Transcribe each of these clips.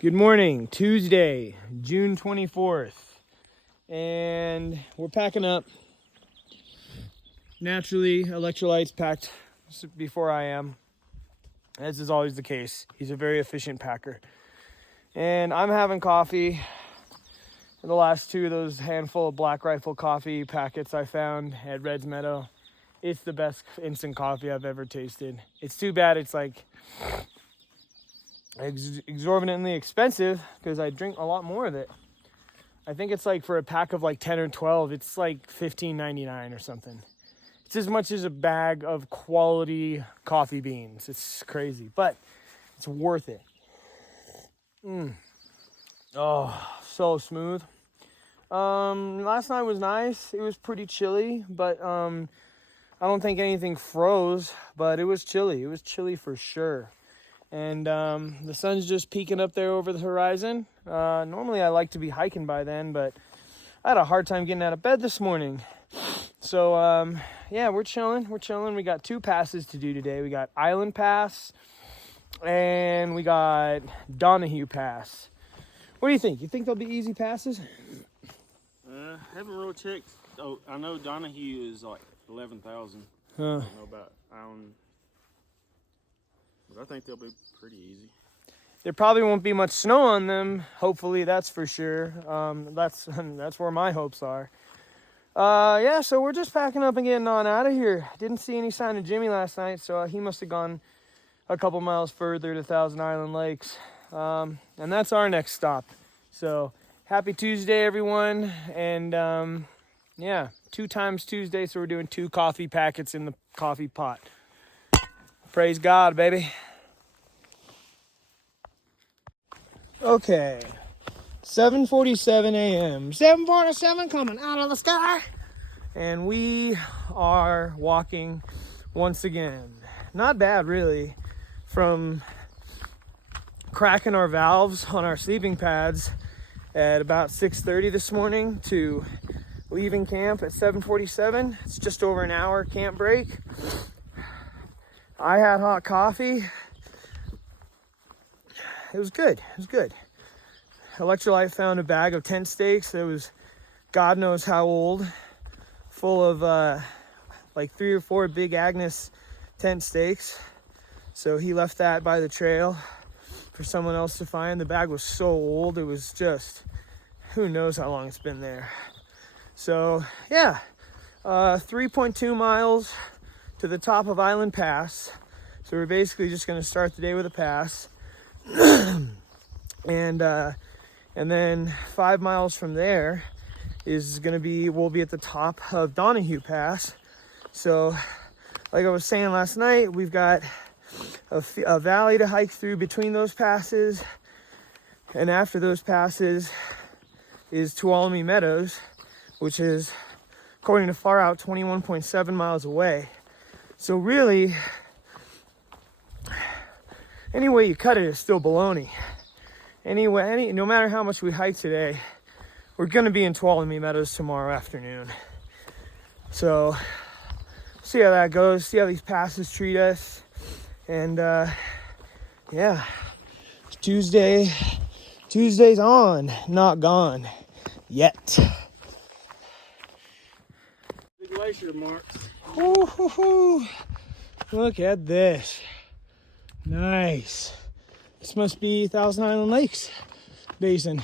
Good morning, Tuesday, June 24th, and we're packing up. Naturally, electrolytes packed before I am, as is always the case. He's a very efficient packer. And I'm having coffee. The last two of those handful of Black Rifle coffee packets I found at Red's Meadow. It's the best instant coffee I've ever tasted. It's too bad it's like exorbitantly expensive because I drink a lot more of it. I think it's like for a pack of like 10 or 12, it's like $15.99 or something. It's as much as a bag of quality coffee beans. It's crazy, but it's worth it. Oh, so smooth. Last night was nice. It was pretty chilly, but I don't think anything froze, but it was chilly. It was chilly for sure. And the sun's just peeking up there over the horizon. Normally I like to be hiking by then, but I had a hard time getting out of bed this morning. So yeah, we're chilling. We got 2 passes to do today. We got Island Pass and we got Donahue Pass. What do you think? You think they'll be easy passes? Haven't really checked. Oh, I know Donahue is like 11,000. I don't know about Island. But I think they'll be pretty easy. There probably won't be much snow on them. Hopefully, that's for sure. That's where my hopes are. Yeah, so we're just packing up and getting on out of here. Didn't see any sign of Jimmy last night, so he must have gone a couple miles further to Thousand Island Lakes. And that's our next stop. So happy Tuesday, everyone. And yeah, 2 times Tuesday, so we're doing 2 coffee packets in the coffee pot. Praise God, baby. Okay, 7:47 a.m. 7:47 coming out of the sky. And we are walking once again. Not bad, really. From cracking our valves on our sleeping pads at about 6:30 this morning to leaving camp at 7:47. It's just over an hour camp break. I had hot coffee. It was good. Electrolyte found a bag of tent stakes that was God knows how old, full of like 3 or 4 big Agnes tent stakes. So he left that by the trail for someone else to find. The bag was so old, it was just, who knows how long it's been there. So yeah, 3.2 miles to the top of Island Pass. So we're basically just going to start the day with a pass. And then 5 miles from there is going to be, we'll be at the top of Donahue Pass. So like I was saying last night, we've got a valley to hike through between those passes. And after those passes is Tuolumne Meadows, which is, according to Far Out, 21.7 miles away. So really, any way you cut it is still baloney. Anyway, no matter how much we hike today, we're going to be in Tuolumne Meadows tomorrow afternoon. So, see how that goes, see how these passes treat us. And yeah, Tuesday's on, not gone yet. The glacier marks. Ooh, look at this. Nice. This must be Thousand Island Lakes basin.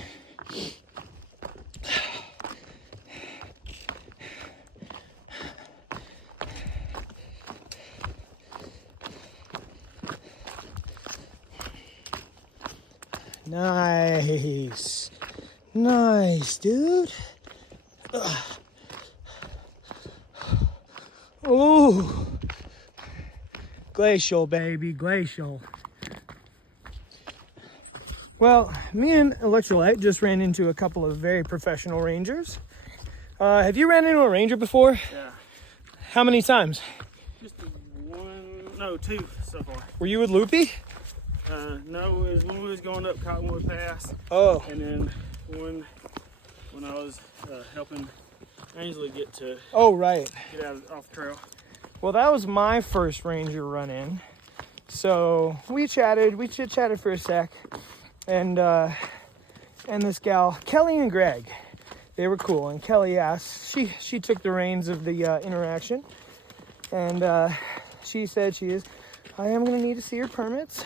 Nice, dude. Oh, glacial, baby, glacial. Well, me and Electrolyte just ran into a couple of very professional rangers. Have you ran into a ranger before? Yeah. How many times? Just 2 so far. Were you with Loopy? No, it was when we was going up Cottonwood Pass. Oh. And then when I was helping Ainsley get right. Get off the trail. Well, that was my first ranger run-in. So we chit-chatted for a sec. and this gal, Kelly and Greg, they were cool. And Kelly asked, she took the reins of the interaction, and she said I am going to need to see your permits.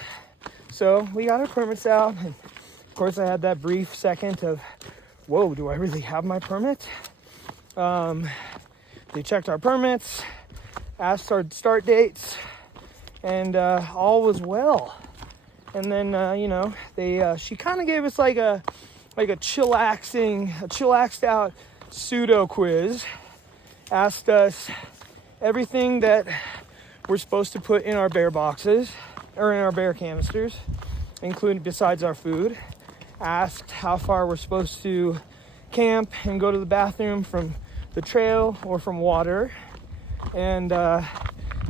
So we got our permits out, and of course I had that brief second of, whoa, do I really have my permit? They checked our permits, asked our start dates, and all was well. And then she kind of gave us like a chillaxed out pseudo quiz. Asked us everything that we're supposed to put in our bear boxes or in our bear canisters, including besides our food. Asked how far we're supposed to camp and go to the bathroom from the trail or from water, and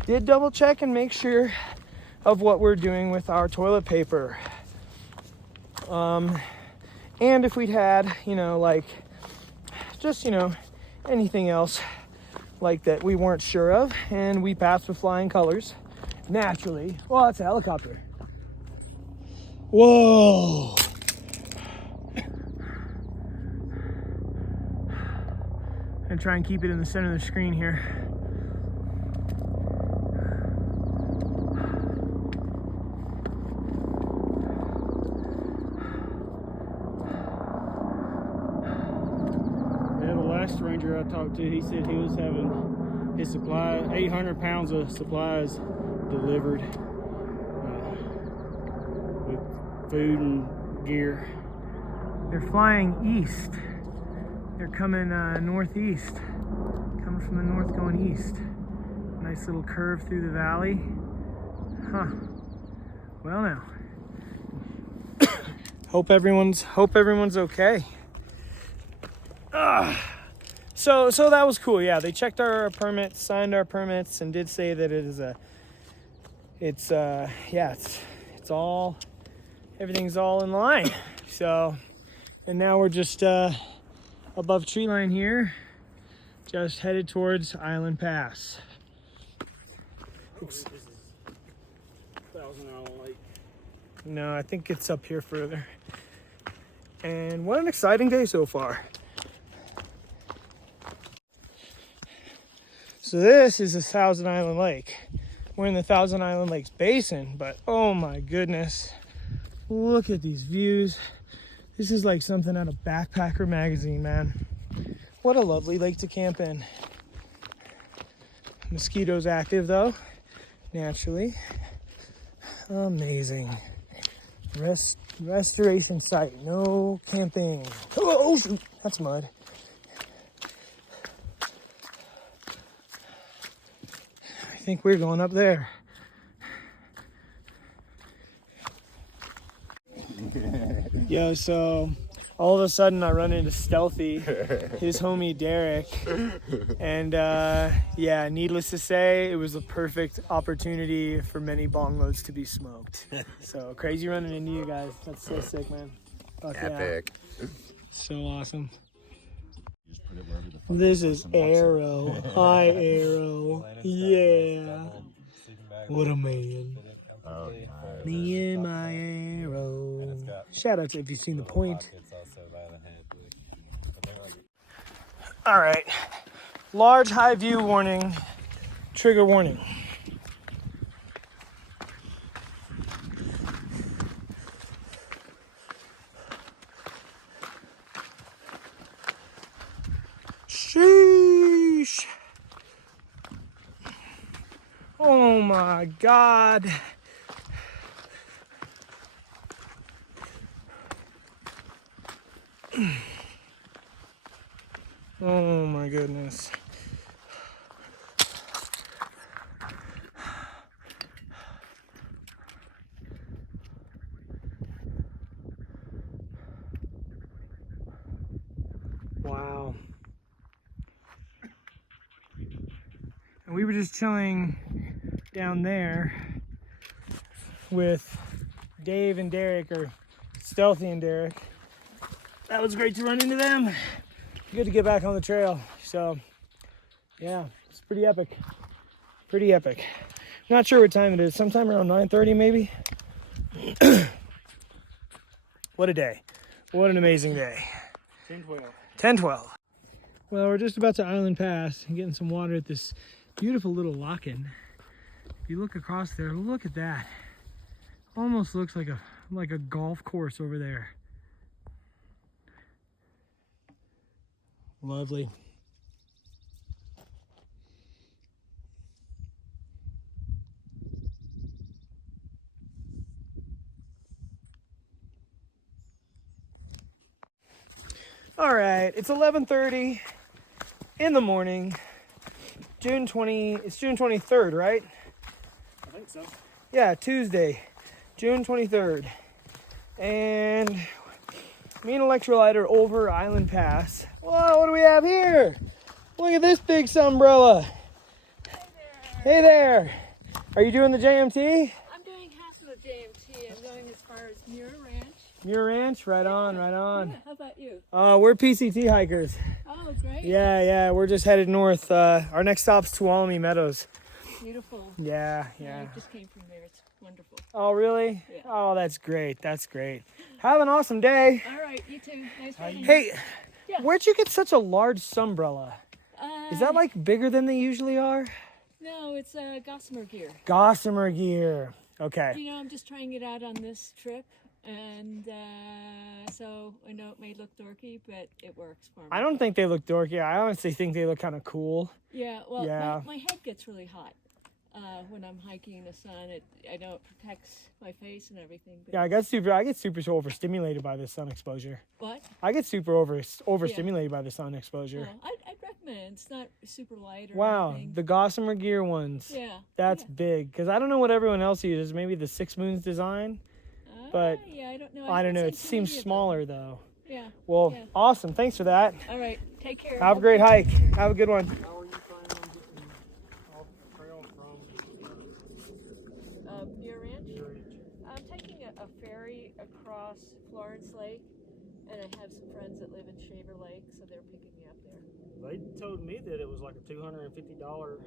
did double check and make sure of what we're doing with our toilet paper, and if we'd had anything else like that we weren't sure of. And we passed with flying colors, naturally. Well, it's a helicopter. Whoa. And try and keep it in the center of the screen here. Yeah, the last ranger I talked to, he said he was having his supply, 800 pounds of supplies delivered with food and gear. They're flying east. They're coming northeast, coming from the north going east. Nice little curve through the valley. Huh. Well now. Hope everyone's okay. So that was cool. Yeah, they checked our permits, signed our permits, and did say that everything's all in line. So, and now we're just above tree line here, just headed towards Island Pass. This is 1,000 Island Lake. No, I think it's up here further. And what an exciting day so far. So this is a Thousand Island Lake. We're in the Thousand Island Lakes basin, but oh my goodness, look at these views. This is like something out of Backpacker magazine, man. What a lovely lake to camp in. Mosquitoes active though, naturally. Amazing. Restoration site, no camping. Oh shoot, that's mud. I think we're going up there. Yo, so all of a sudden I run into Stealthy, his homie Derek, and yeah, needless to say, it was a perfect opportunity for many bong loads to be smoked. So crazy running into you guys. That's so sick, man. Fuck Epic. Yeah. So awesome. This is Arrow. Hi, Arrow. Yeah. What a man. Oh, nice. Me and my arrow. Shout out to if you've seen The Point. All right. Large high view warning. Trigger warning. Sheesh. Oh my God. Oh my goodness. Wow. And we were just chilling down there with Dave and Derek, or Stealthy and Derek. That was great to run into them. Good to get back on the trail. So yeah, it's pretty epic. Pretty epic. Not sure what time it is. Sometime around 9:30 maybe. What a day. What an amazing day. 10-12. 10-12. Well, we're just about to Island Pass and getting some water at this beautiful little lock-in. If you look across there, look at that. Almost looks like a golf course over there. Lovely. All right, it's 11:30 in the morning. It's June 23rd, right? I think so. Yeah, Tuesday, June 23rd. And me and Electrolyte are over Island Pass. Whoa, what do we have here? Look at this big sunbrella. Hey there. Are you doing the JMT? I'm doing half of the JMT. I'm going as far as Muir Ranch. Muir Ranch? Right on, right on. Yeah, how about you? We're PCT hikers. Oh, great. Yeah, we're just headed north. Our next stop's Tuolumne Meadows. Beautiful. Yeah. I just came from there. It's wonderful. Oh, really? Yeah. Oh, that's great. That's great. Have an awesome day. All right, you too. Nice meeting you. Hey, Yeah. where'd you get such a large sunbrella? Is that like bigger than they usually are? No, it's gossamer gear. Gossamer gear. Okay. You know, I'm just trying it out on this trip. And so I know it may look dorky, but it works for me. I don't think they look dorky. I honestly think they look kind of cool. Yeah, well, Yeah. My head gets really hot when I'm hiking in the sun. I know it protects my face and everything. But Yeah, I get super overstimulated by the sun exposure. What? I get super overstimulated by the sun exposure. I'd recommend. It's not super light or Wow, anything. the gossamer gear ones. Yeah. That's big. Because I don't know what everyone else uses. Maybe the Six Moons design. But yeah, I don't know. I don't know. haven't It seen too seems many of them. smaller though. Yeah. Well, Yeah. awesome. Thanks for that. All right. Take care. Have a great hike. Have a good one. How are you planning on getting off the trail from Muir Ranch. Muir Ranch? I'm taking a ferry across Florence Lake, and I have some friends that live in Shaver Lake, so they're picking me up there. They told me that it was like a $250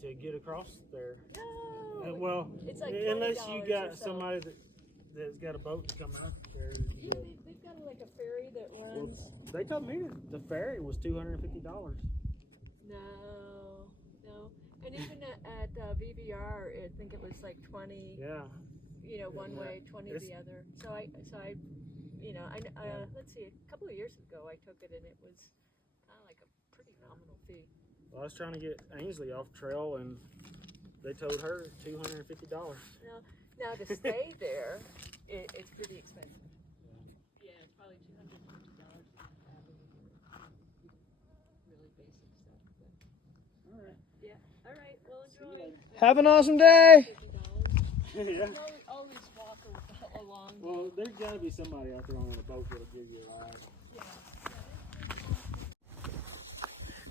to get across there. No. Well, It's like unless you $20 got or so. somebody that's got a boat to come out there. Yeah, they've got like a ferry that runs. They told me that the ferry was $250. No. And even at VVR, I think it was like 20. Yeah. You know, one Yeah. way, 20 the other. So I, you know, let's see, a couple of years ago I took it and it was kind of like a pretty nominal fee. Well, I was trying to get Ainsley off trail, and they told her $250. Now to stay there, it's pretty expensive. Yeah, it's probably $250 really basic stuff. But. All right. Yeah. All right. Well, enjoy. Have an awesome day. Yeah. You always walk along. Well, there's got to be somebody out there on a boat that'll give you a ride. Yeah.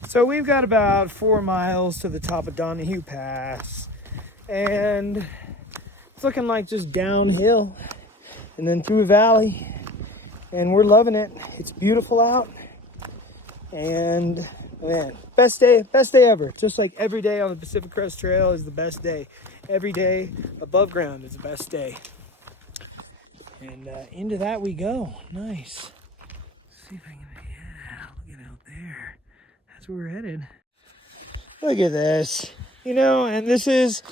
So we've got about 4 miles to the top of Donahue Pass. And it's looking like just downhill and then through a valley. And we're loving it. It's beautiful out. And man, best day ever. Just like every day on the Pacific Crest Trail is the best day. Every day above ground is the best day. And into that we go. Nice. Let's see if I can, yeah, look at out there. That's where we're headed. Look at this. You know, and this is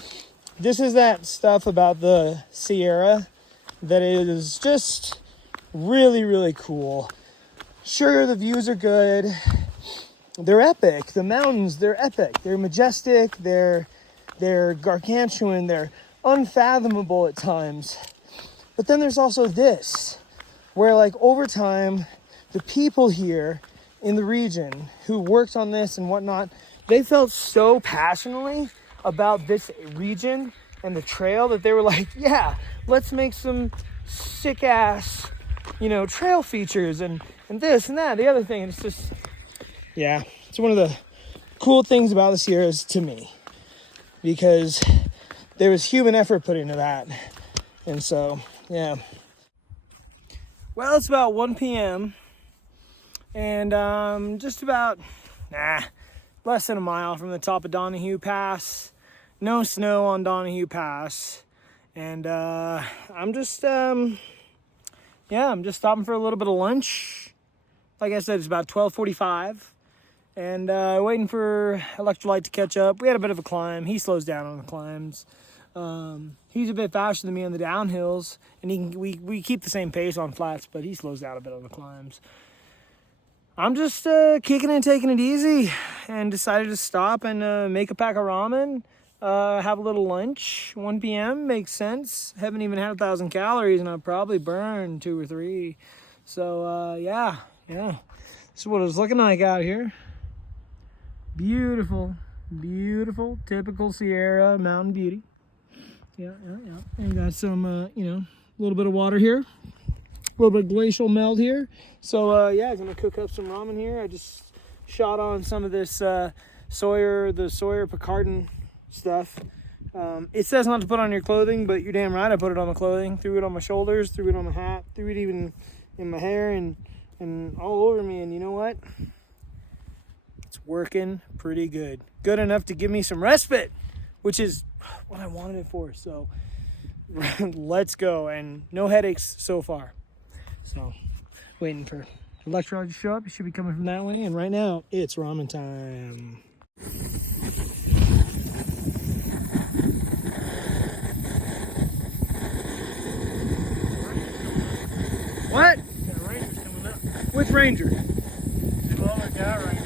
that stuff about the Sierra that is just really, really cool. Sure, the views are good. They're epic. The mountains, they're epic. They're majestic. They're gargantuan. They're unfathomable at times. But then there's also this, where like over time, the people here in the region who worked on this and whatnot, they felt so passionately about this region and the trail that they were like, yeah, let's make some sick ass, you know, trail features and this and that, the other thing. And it's just, yeah, it's one of the cool things about the Sierras to me, because there was human effort put into that. And so, yeah. Well, it's about 1 p.m. and just about, less than a mile from the top of Donahue Pass. No snow on Donahue Pass. And I'm just yeah, I'm just stopping for a little bit of lunch. Like I said, it's about 12:45. And waiting for Electrolyte to catch up. We had a bit of a climb. He slows down on the climbs. He's a bit faster than me on the downhills, and we keep the same pace on flats, but he slows down a bit on the climbs. I'm just kicking and taking it easy, and decided to stop and make a pack of ramen, have a little lunch. 1 p.m. makes sense. Haven't even had 1,000 calories, and I've probably burned 2 or 3. So yeah, this is what it's looking like out here. Beautiful, beautiful, typical Sierra mountain beauty. Yeah. And you got some, a little bit of water here, a little bit of glacial melt here. So yeah, I'm gonna cook up some ramen here. I just shot on some of this the Sawyer Picardin stuff. It says not to put on your clothing, but you're damn right I put it on my clothing. Threw it on my shoulders, threw it on my hat, threw it even in my hair and all over me. And you know what? It's working pretty good. Good enough to give me some respite, which is what I wanted it for. So let's go. And no headaches so far. So waiting for Electrolyte to show up. It should be coming from that way. And right now it's ramen time. What? That ranger's coming up. Which ranger? 2 other guy rangers.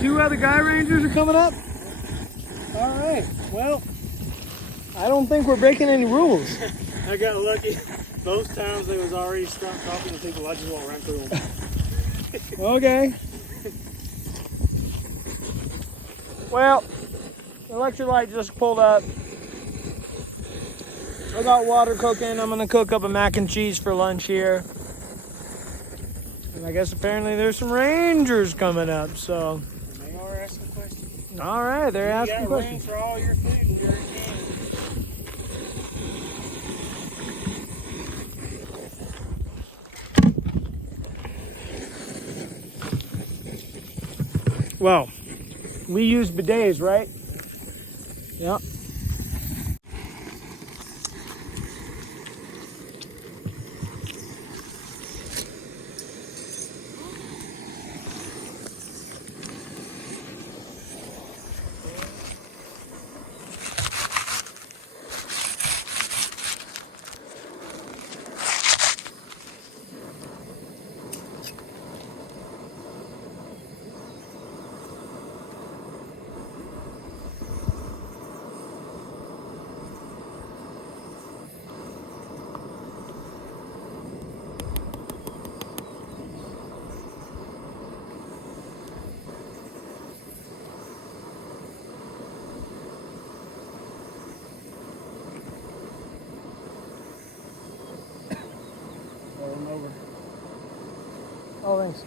2 other guy rangers are coming up? All right. Well, I don't think we're breaking any rules. I got lucky. Both times they was already stopped talking to people. I just walked right through them. Okay. Well, Electrolyte just pulled up. I got water cooking. I'm gonna cook up a mac and cheese for lunch here. And I guess apparently there's some rangers coming up, so. They are asking questions. All right, they're asking questions. You got room for all your food and dirty cans. Well, we use bidets, right? Yep. Over. Oh, thanks.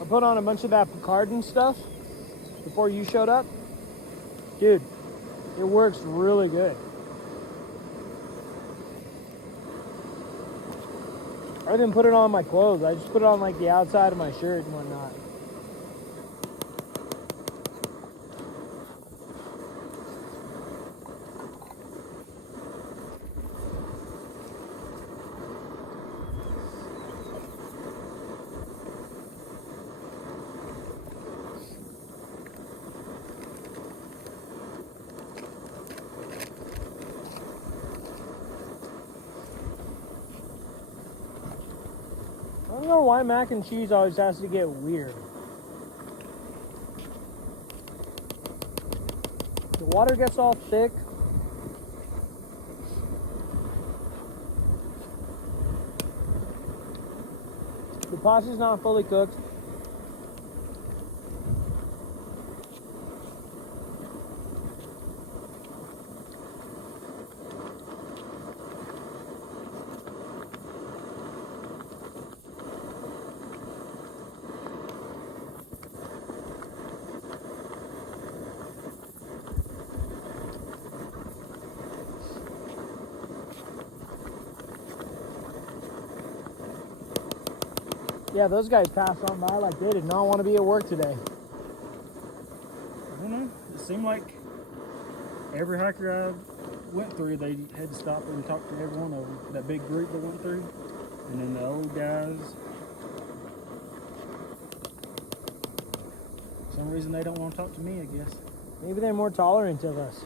I put on a bunch of that Picardin stuff before you showed up. Dude, it works really good. I didn't put it on my clothes. I just put it on like the outside of my shirt and whatnot. I don't know why mac and cheese always has to get weird. The water gets all thick. The pasta's not fully cooked. Yeah, those guys passed on by like they did not want to be at work today. I don't know. It seemed like every hiker I went through, they had to stop and talk to every one of them. That big group that went through. And then the old guys. For some reason they don't want to talk to me, I guess. Maybe they're more tolerant of us.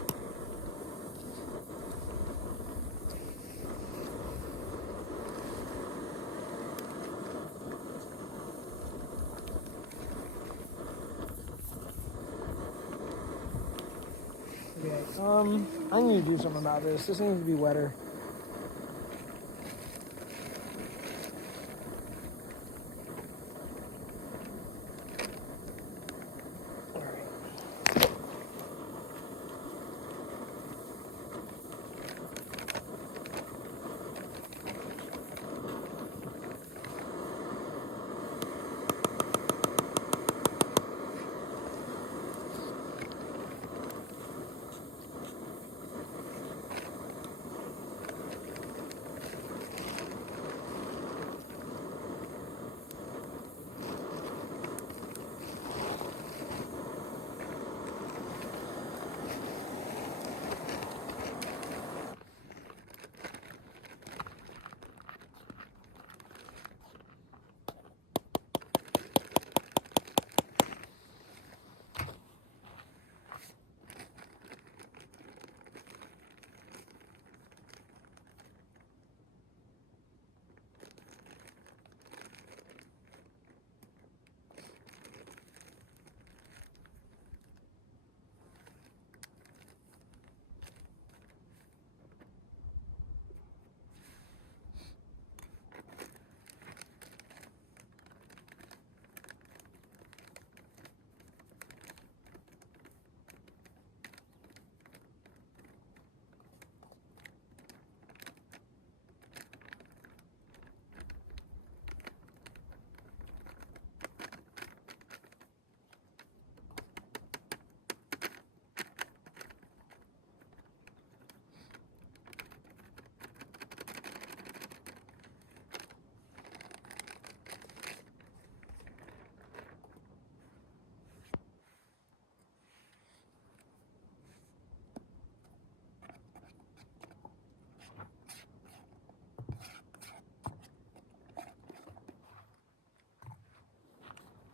Okay, I need to do something about this. This needs to be wetter.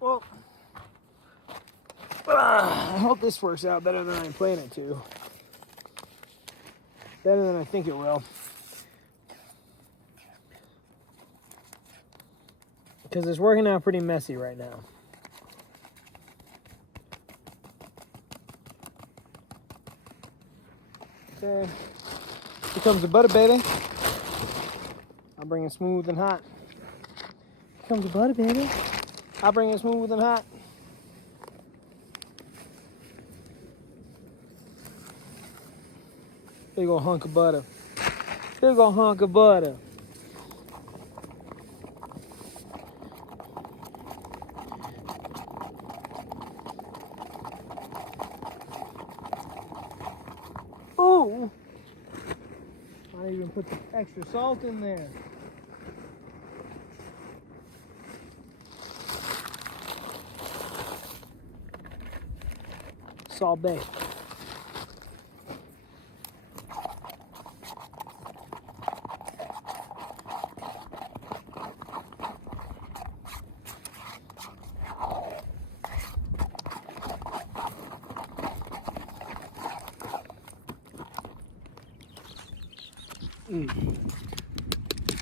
Well, I hope this works out better than I plan it to. Better than I think it will. Because it's working out pretty messy right now. Okay. Here comes the butter, baby. I'll bring it smooth and hot. Here comes the butter, baby. I'll bring it smooth and hot. Big ol' hunk of butter. Big ol' hunk of butter. Ooh! I even put the extra salt in there. all day.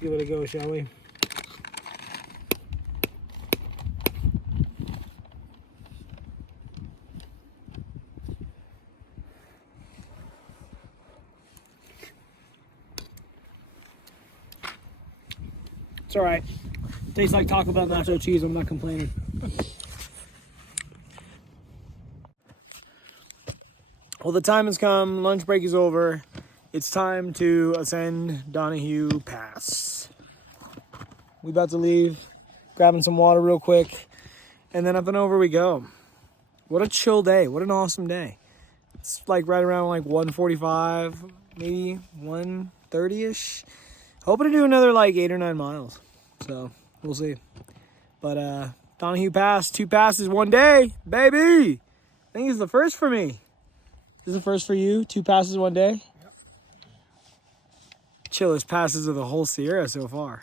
Give it a go, shall we? It's all right. Tastes like Taco Bell nacho cheese. I'm not complaining. Well, the time has come. Lunch break is over. It's time to ascend Donahue Pass. We about to leave. Grabbing some water real quick. And then up and over we go. What a chill day. What an awesome day. It's like right around like 145, maybe 130-ish. Hoping to do another like 8 or 9 miles. So we'll see. But Donahue Pass, 2 passes, 1 day, baby. I think it's the first for me. Is it the first for you? 2 passes, 1 day? Yep. Chillest passes of the whole Sierra so far.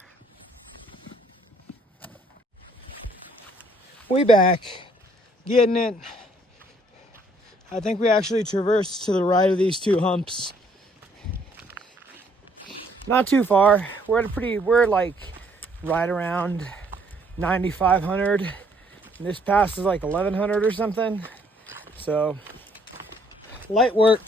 We back. Getting it. I think we actually traversed to the right of these 2 humps. Not too far. We're like right around 9,500. And this pass is like 1,100 or something. So, light work.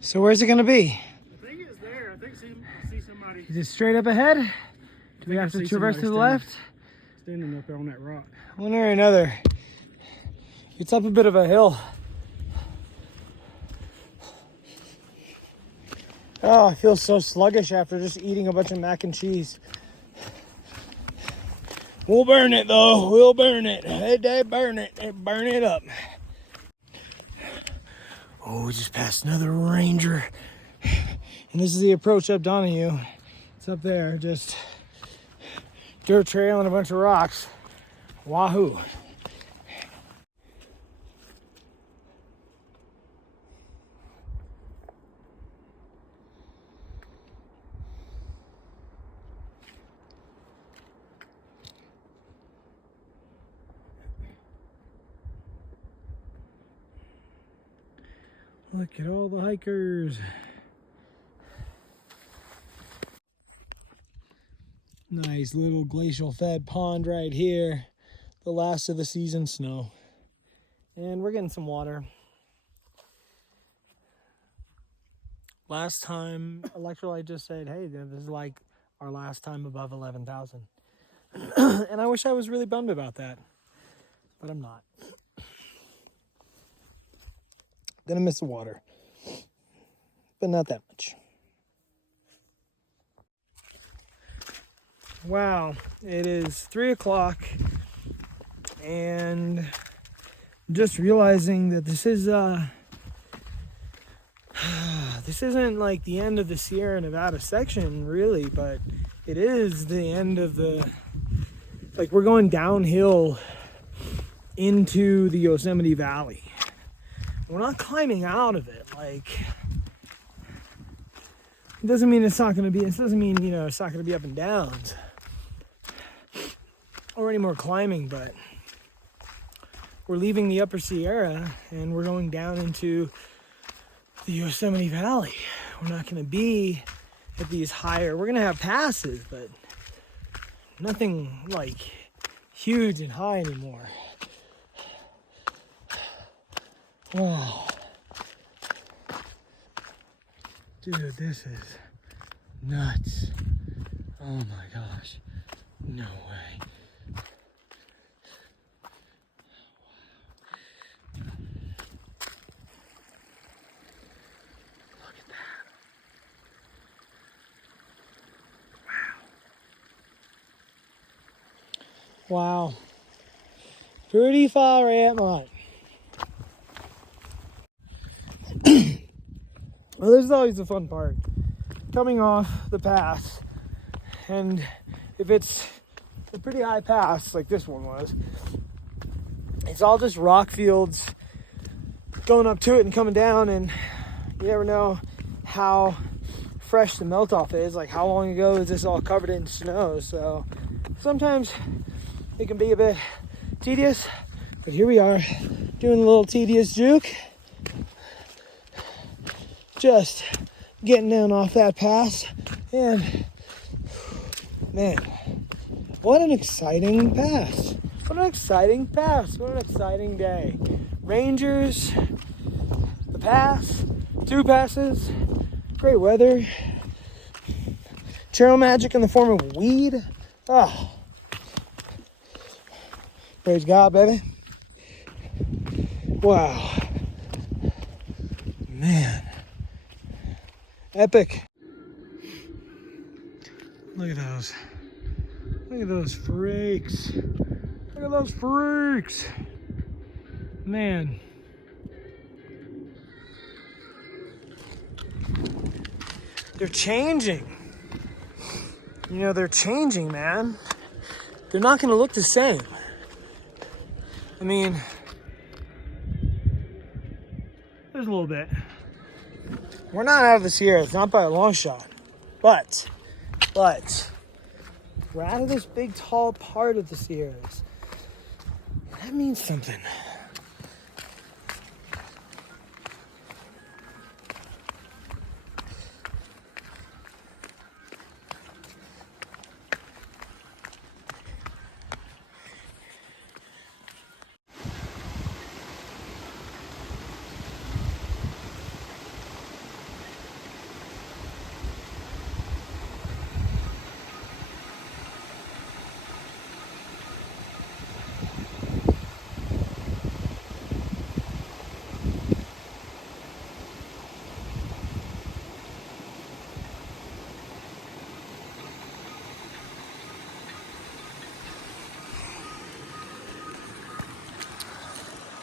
So where's it gonna be? I think it's there. I think I see somebody. Is it straight up ahead? Do we have to traverse to the left? Standing up there on that rock. One or another. It's up a bit of a hill. Oh, I feel so sluggish after just eating a bunch of mac and cheese. We'll burn it though. We'll burn it. They burn it. They burn it up. Oh, we just passed another ranger. And this is the approach up Donahue. It's up there, just dirt trail and a bunch of rocks. Wahoo. Look at all the hikers. Nice little glacial fed pond right here. The last of the season snow. And we're getting some water. Last time, Electrolyte just said, hey, this is like our last time above 11,000. And I wish I was really bummed about that. But I'm not. Gonna miss the water, but not that much. Wow, it is 3 o'clock, and I'm just realizing that this is this isn't like the end of the Sierra Nevada section, really, but it is the end of the, like, we're going downhill into the Yosemite Valley. We're not climbing out of it. Like, it doesn't mean it's not going to be, it doesn't mean, it's not going to be up and downs or any more climbing, but we're leaving the Upper Sierra and we're going down into the Yosemite Valley. We're not going to be at these higher, we're going to have passes, but nothing like huge and high anymore. Wow. Dude, this is nuts. Oh my gosh. No way. Look at that. Wow. Wow. Pretty far out, mate. Well, this is always the fun part. Coming off the pass, and if it's a pretty high pass like this one was. It's all just rock fields going up to it and coming down, and you never know how fresh the melt off is. Like, how long ago is this all covered in snow? So sometimes it can be a bit tedious, but here we are doing a little tedious juke, just getting down off that pass. And man, what an exciting pass. What an exciting pass. What an exciting day. Rangers, the pass, 2 passes, great weather, trail magic in the form of weed. Oh, praise God, baby. Wow. Man. Epic. Look at those. Look at those freaks. Look at those freaks. Man. They're changing. You know, they're changing, man. They're not going to look the same. I mean, there's a little bit. We're not out of the Sierras, not by a long shot. But, we're out of this big, tall part of the Sierras. That means something.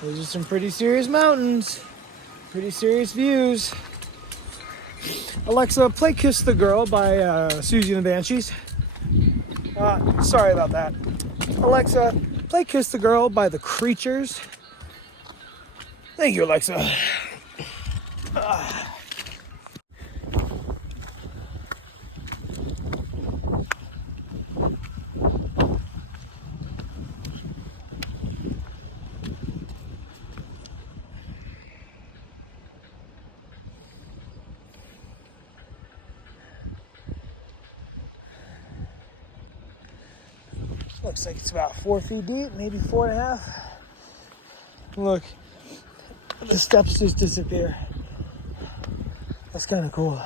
Those are some pretty serious mountains. Pretty serious views. Alexa, play Kiss the Girl by Susie and the Banshees. Sorry about that. Alexa, play Kiss the Girl by The Creatures. Thank you, Alexa. Looks like it's about 4 feet deep, maybe 4.5. Look, the steps just disappear. That's kind of cool.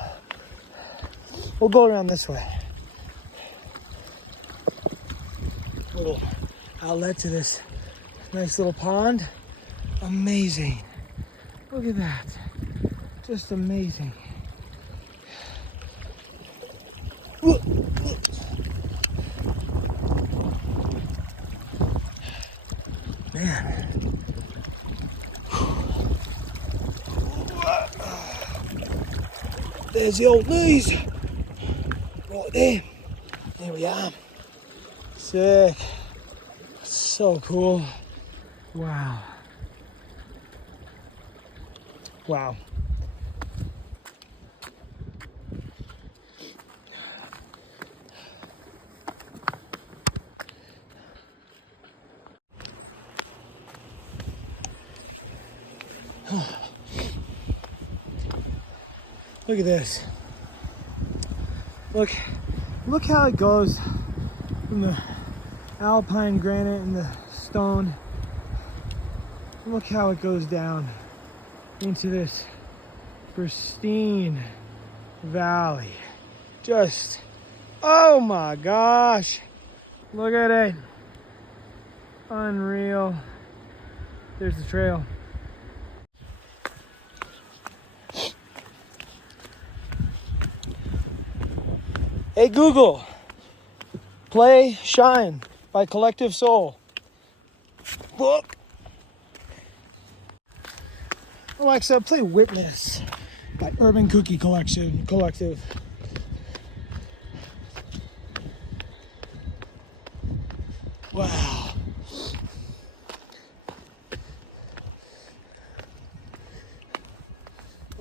We'll go around this way. Little outlet to this nice little pond. Amazing. Look at that. Just amazing. Look. Man. There's the old knees. Right there. There we are. Sick. So cool. Wow. Wow. Look at this. Look how it goes from the alpine granite and the stone. Look how it goes down into this pristine valley. Just, oh my gosh. Look at it. Unreal. There's the trail. Hey Google, play Shine by Collective Soul. Book. Alexa, play Witness by Urban Cookie Collective.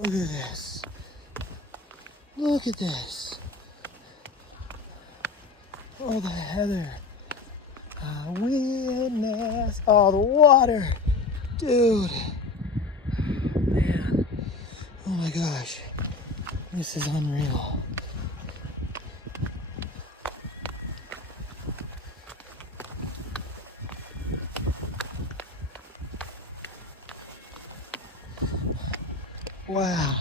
Look at this. Look at this. Oh, the heather. I witness. Oh, the water. Dude. Man. Oh my gosh. This is unreal. Wow.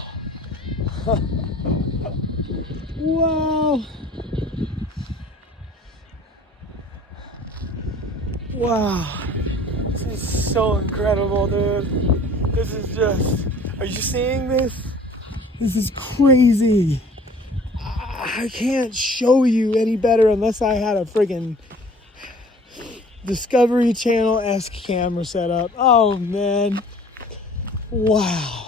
Wow. Wow. This is so incredible, dude. This is just, are you seeing this? This is crazy. I can't show you any better unless I had a friggin' Discovery Channel-esque camera set up. Oh, man. Wow.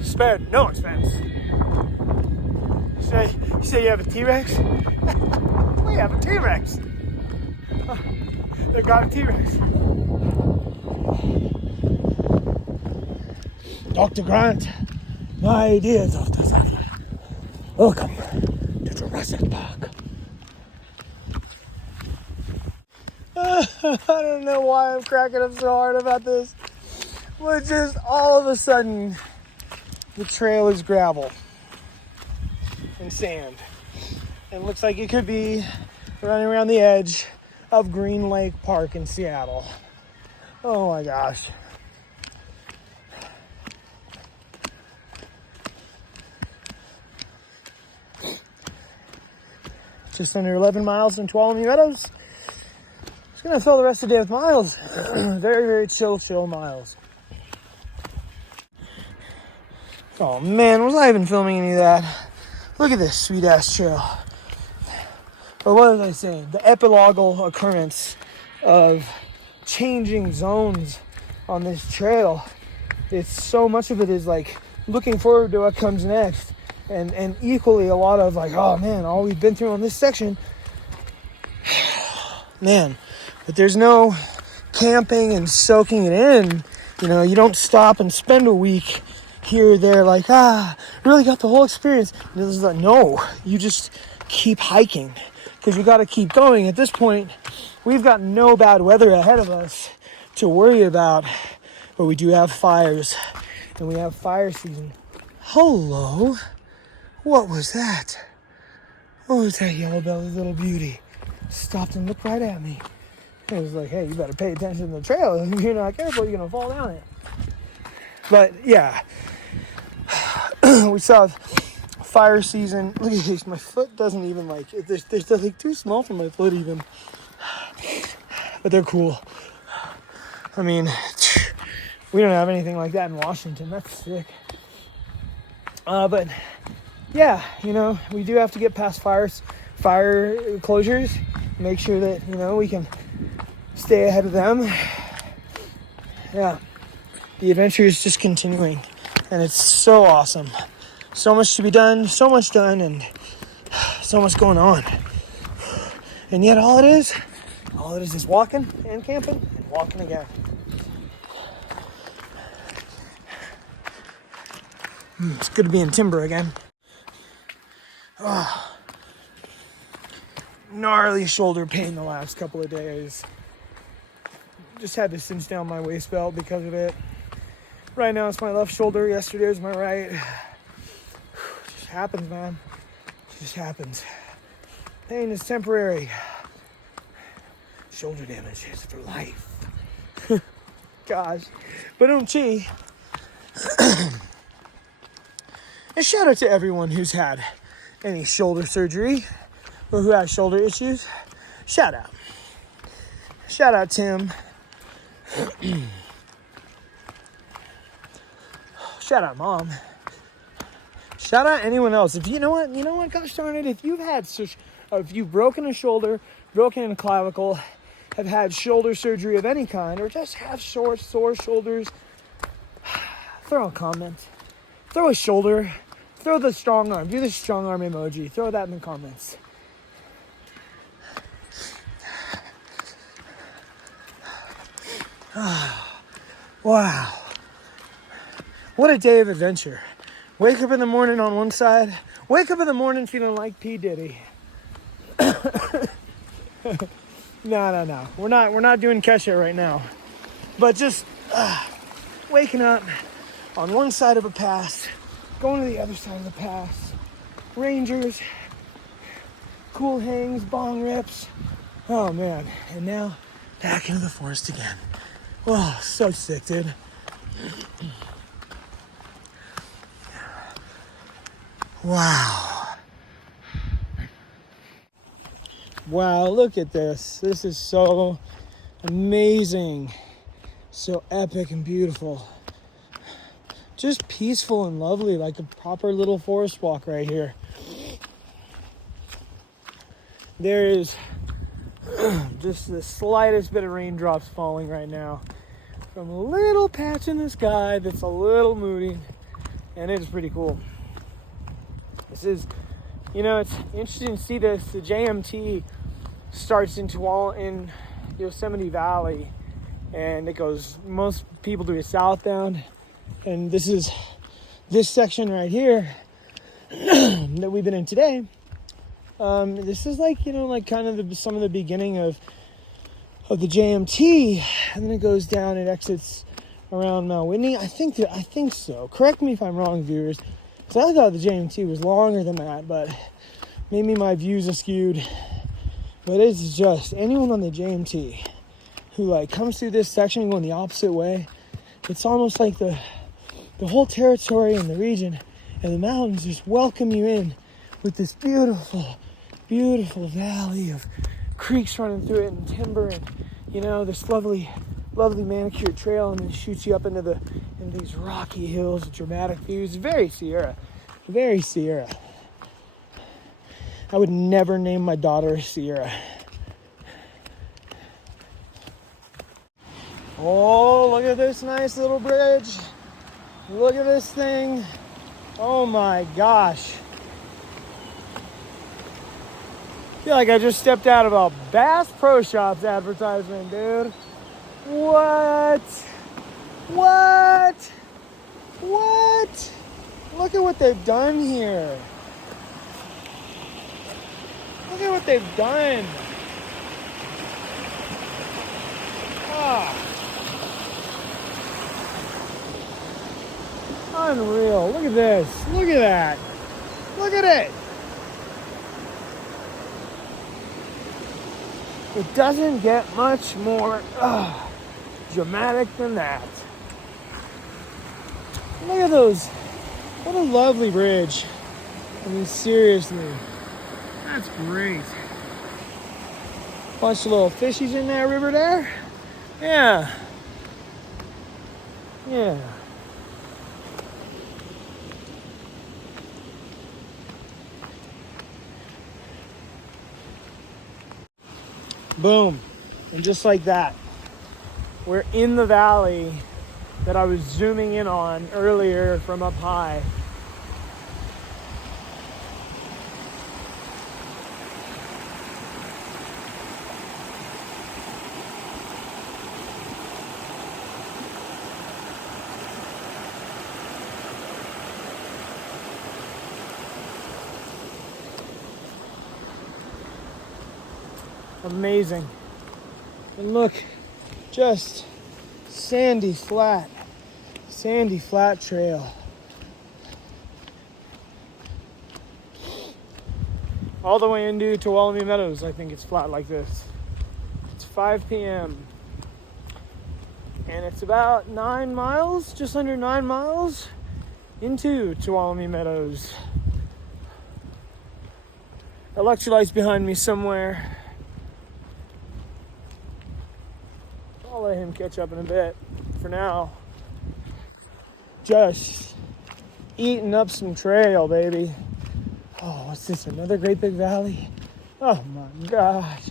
Spared no expense. You say you have a T-Rex? We have a T-Rex. They got a T-Rex. Dr. Grant, my ideas of design. Welcome to Jurassic Park. I don't know why I'm cracking up so hard about this, but just all of a sudden, the trail is gravel and sand. And it looks like it could be running around the edge of Green Lake Park in Seattle. Oh my gosh. Just under 11 miles from Tuolumne Meadows. Just gonna fill the rest of the day with miles. Very, very chill miles. Oh man, was I even filming any of that? Look at this sweet ass trail. Or what was I saying? The epilogal occurrence of changing zones on this trail. It's so much of it is like looking forward to what comes next. And equally a lot of like, oh man, all we've been through on this section. Man, but there's no camping and soaking it in. You know, you don't stop and spend a week here or there like, really got the whole experience. And this is like, no, you just keep hiking because you got to keep going. At this point, we've got no bad weather ahead of us to worry about, but we do have fires and we have fire season. Hello. What was that? What was that yellow-bellied little beauty? Stopped and looked right at me. It was like, hey, you better pay attention to the trail. If you're not careful, you're going to fall down it. But, yeah. We saw fire season. Look at this. My foot doesn't even like, they're like too small for my foot even. But they're cool. I mean, we don't have anything like that in Washington. That's sick. But... yeah, you know, we do have to get past fire closures, make sure that, you know, we can stay ahead of them. Yeah, the adventure is just continuing, and it's so awesome. So much to be done, so much done, and so much going on. And yet all it is walking and camping and walking again. It's good to be in timber again. Oh, gnarly shoulder pain the last couple of days. Just had to cinch down my waist belt because of it. Right now it's my left shoulder. Yesterday was my right. It just happens, man. It just happens. Pain is temporary. Shoulder damage is for life. Gosh. But chi. And shout out to everyone who's had any shoulder surgery or who has shoulder issues. Shout out. Shout out Tim. Shout out Mom. Shout out anyone else. If you know what, gosh darn it, if you've broken a shoulder, broken a clavicle, have had shoulder surgery of any kind, or just have sore shoulders, throw a comment. Throw a shoulder. Throw the strong arm. Do the strong arm emoji. Throw that in the comments. Wow. What a day of adventure. Wake up in the morning on one side, wake up in the morning feeling like P. Diddy. No. We're not doing Kesha right now. But just waking up on one side of a pass, going to the other side of the pass. Rangers, cool hangs, bong rips. Oh man. And now back into the forest again. Oh, so sick, dude. Wow. Wow, look at this. This is so amazing. So epic and beautiful. Just peaceful and lovely, like a proper little forest walk right here. There is just the slightest bit of raindrops falling right now from a little patch in the sky that's a little moody, and it is pretty cool. This is, it's interesting to see this. The JMT starts in Yosemite Valley, and it goes, most people do it southbound, and this section right here that we've been in today. This is like kind of some of the beginning of the JMT, and then it goes down and exits around Mount Whitney. I think so. Correct me if I'm wrong, viewers. So I thought the JMT was longer than that, but maybe my views are skewed. But it's just anyone on the JMT who comes through this section going the opposite way. It's almost like the whole territory and the region and the mountains just welcome you in with this beautiful, beautiful valley of creeks running through it and timber and this lovely manicured trail, and then shoots you up into these rocky hills, dramatic views. Very Sierra. I would never name my daughter Sierra. Oh, look at this nice little bridge. Look at this thing. Oh my gosh. I feel like I just stepped out of a Bass Pro Shops advertisement, dude. What? Look at what they've done here. Look at what they've done. Unreal. Look at this. Look at that. Look at it. It doesn't get much more dramatic than that. Look at those. What a lovely bridge. I mean, seriously. That's great. Bunch of little fishies in that river there. Yeah. Boom. And just like that, we're in the valley that I was zooming in on earlier from up high. Amazing. And look, just sandy flat trail. All the way into Tuolumne Meadows, I think it's flat like this. It's 5 p.m. and it's about 9 miles, just under 9 miles into Tuolumne Meadows. Electrolytes behind me somewhere. I'll let him catch up in a bit. For now, just eating up some trail, baby. Oh, what's this? Another great big valley? Oh my gosh.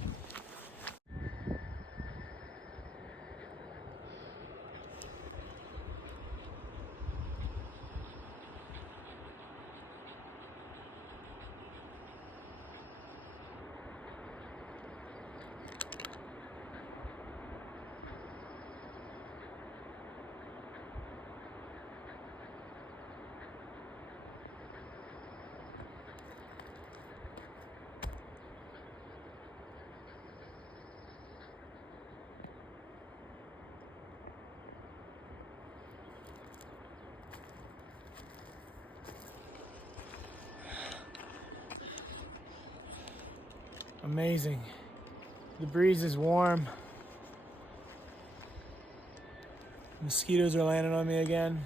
Amazing. The breeze is warm. Mosquitoes are landing on me again.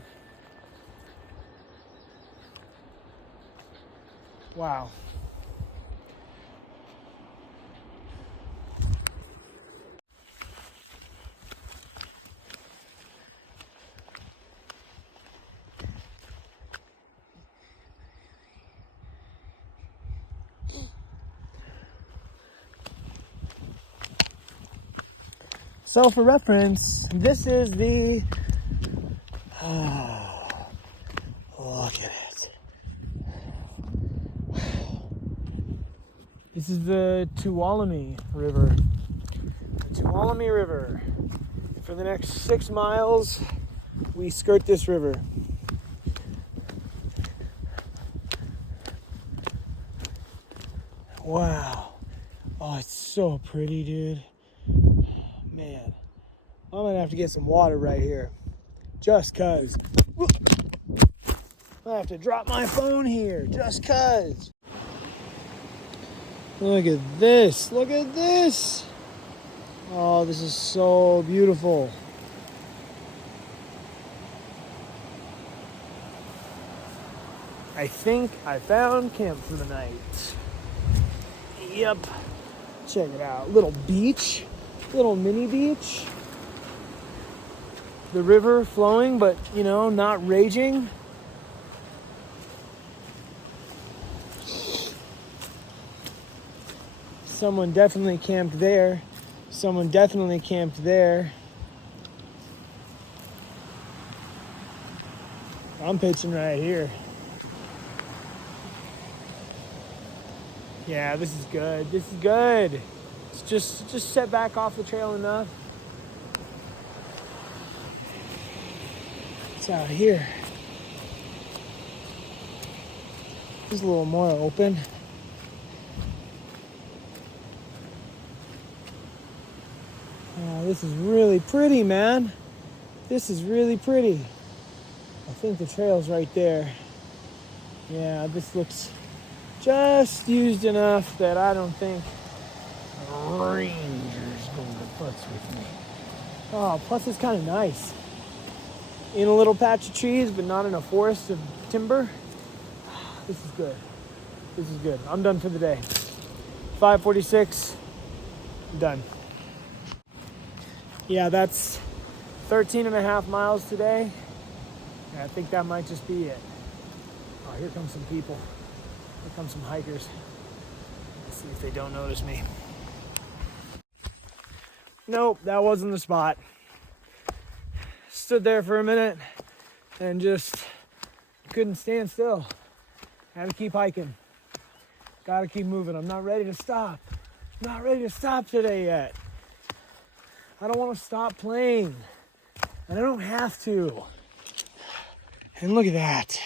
Wow. So for reference, this is the, look at it. This is the Tuolumne River. The Tuolumne River. For the next 6 miles, we skirt this river. Wow. Oh, it's so pretty, dude. Man, I'm gonna have to get some water right here. Just cuz. I have to drop my phone here, just cuz. Look at this, look at this. Oh, this is so beautiful. I think I found camp for the night. Yep. Check it out. Little beach. Little mini beach. The river flowing, but, you know, not raging. Someone definitely camped there. Someone definitely camped there. I'm pitching right here. Yeah, this is good. This is good. It's just set back off the trail enough. It's out here. It's a little more open. Oh, this is really pretty, man. This is really pretty. I think the trail's right there. Yeah, this looks just used enough that I don't think a ranger's going to putz with me. Oh, plus it's kind of nice. In a little patch of trees, but not in a forest of timber. This is good. This is good. I'm done for the day. 5:46. Done. Yeah, that's 13.5 miles today. And I think that might just be it. Oh, here come some people. Here come some hikers. Let's see if they don't notice me. Nope, that wasn't the spot. Stood there for a minute and just couldn't stand still. Had to keep hiking. Gotta keep moving. I'm not ready to stop. Not ready to stop today yet. I don't want to stop playing. And I don't have to. And look at that.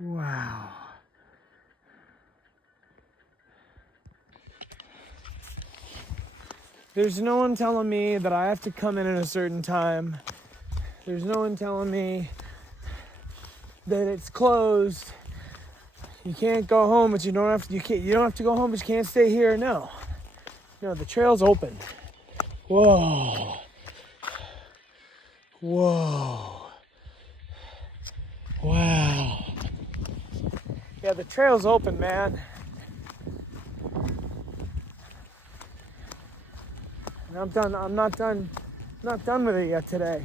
Wow. There's no one telling me that I have to come in at a certain time. There's no one telling me that it's closed. You can't go home, but you don't have to go home, but you can't stay here. No. No, the trail's open. Whoa. Whoa. Wow. Yeah, the trail's open, man. And I'm done. I'm not done with it yet today.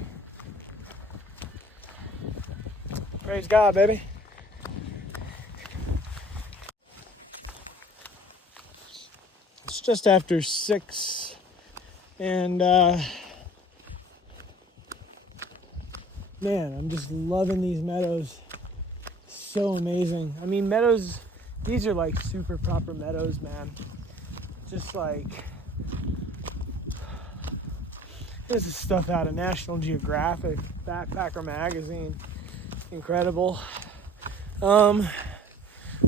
Praise God, baby. It's just after 6, and man, I'm just loving these meadows. So amazing. I mean, meadows, these are like super proper meadows, man. Just like, this is stuff out of National Geographic, Backpacker magazine. Incredible. I'm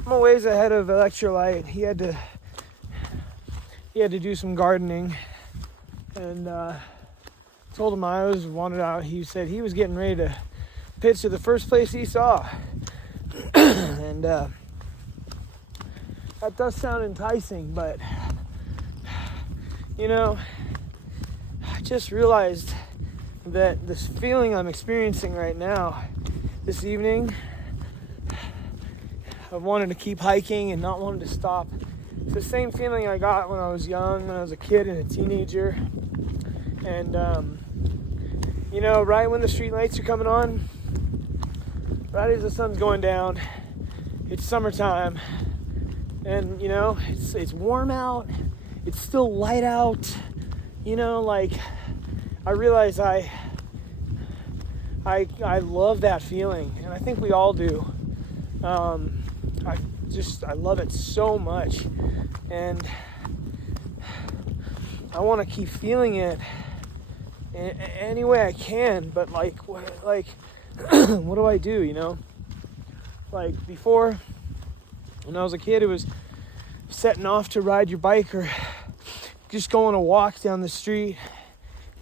a ways ahead of Electrolyte. He had to do some gardening, and told him I wanted out. He said he was getting ready to pitch to the first place he saw. And that does sound enticing, but you know, I just realized that this feeling I'm experiencing right now, this evening, of wanting to keep hiking and not wanting to stop, it's the same feeling I got when I was young, when I was a kid and a teenager. And you know, right when the street lights are coming on, right as the sun's going down, it's summertime, and you know, it's warm out, it's still light out, you know, like, I realize I love that feeling, and I think we all do. I love it so much, and I want to keep feeling it any way I can. But like what do I do? You know, like before, when I was a kid, it was setting off to ride your bike or just going a walk down the street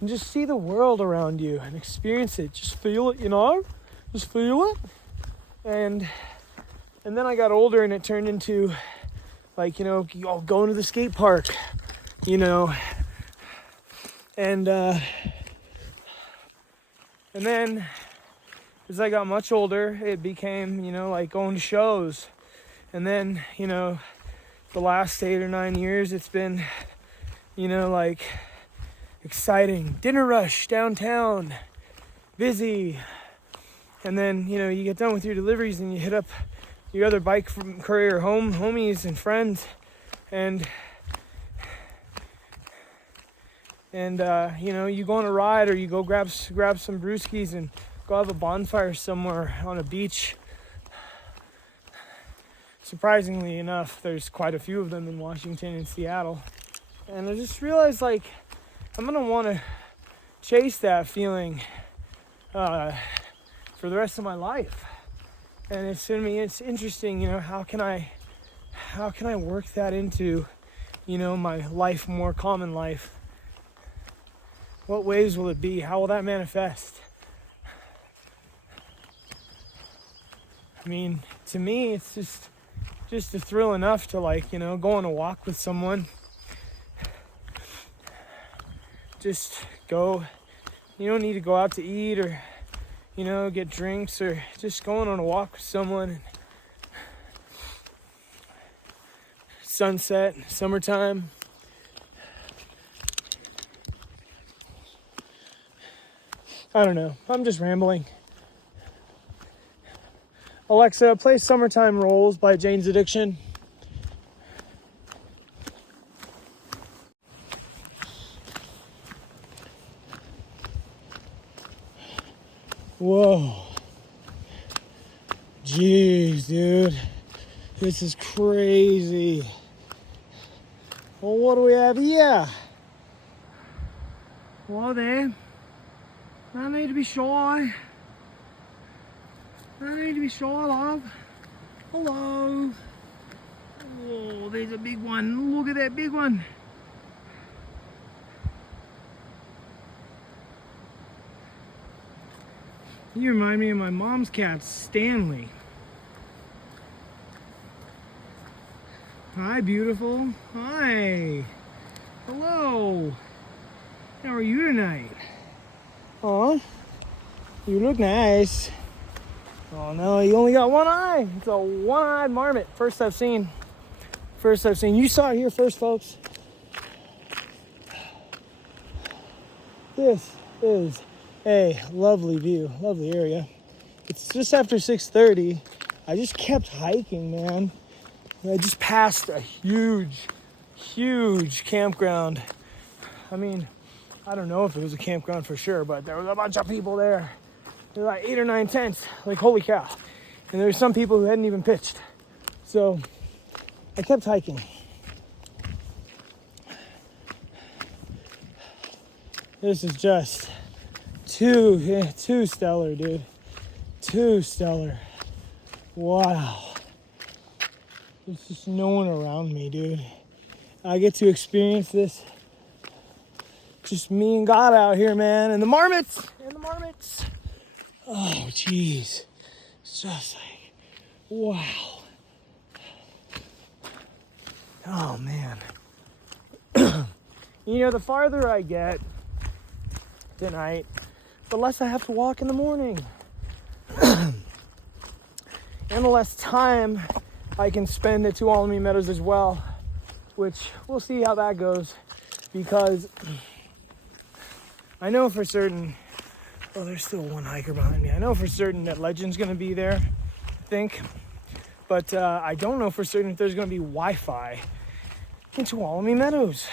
and just see the world around you and experience it. Just feel it, you know, just feel it. And then I got older and it turned into like, you know, going to the skate park, you know, and then as I got much older, it became, you know, like going to shows. And then, you know, the last 8 or 9 years, it's been, you know, like exciting. Dinner rush downtown, busy. And then, you know, you get done with your deliveries and you hit up your other bike from courier homies and friends. And you know, you go on a ride or you go grab some brewskis and go have a bonfire somewhere on a beach. Surprisingly enough, there's quite a few of them in Washington and Seattle. And I just realized, like, I'm going to want to chase that feeling for the rest of my life. And it's interesting, you know, how can I work that into, you know, my life, more common life? What ways will it be? How will that manifest? I mean, to me, it's just a thrill enough to, like, you know, go on a walk with someone. Just go. You don't need to go out to eat or, you know, get drinks, or just going on a walk with someone. Sunset, summertime. I don't know. I'm just rambling. Alexa, play Summertime Rolls by Jane's Addiction. Whoa. Jeez, dude. This is crazy. Well, what do we have here? Hello there. No need to be shy. No need to be shy, love. Hello. Oh, there's a big one. Look at that big one. You remind me of my mom's cat, Stanley. Hi, beautiful. Hi. Hello. How are you tonight? Aw, you look nice. Oh no, you only got one eye. It's a one-eyed marmot. First I've seen. You saw it here first, folks. This is a lovely view, lovely area. It's just after 6:30. I just kept hiking, man. I just passed a huge campground. I mean, I don't know if it was a campground for sure, but there was a bunch of people there. There were like 8 or 9 tents. Like, holy cow. And there were some people who hadn't even pitched. So I kept hiking. This is just too stellar, dude. Too stellar. Wow. There's just no one around me, dude. I get to experience this. Just me and God out here, man. And the marmots. Oh, jeez. It's just like, wow. Oh man. You know, the farther I get tonight, the less I have to walk in the morning. And the less time I can spend at Tuolumne Meadows as well, which we'll see how that goes, because I know for certain, oh, there's still one hiker behind me. I know for certain that Legend's gonna be there, I think, but I don't know for certain if there's gonna be Wi-Fi in Tuolumne Meadows.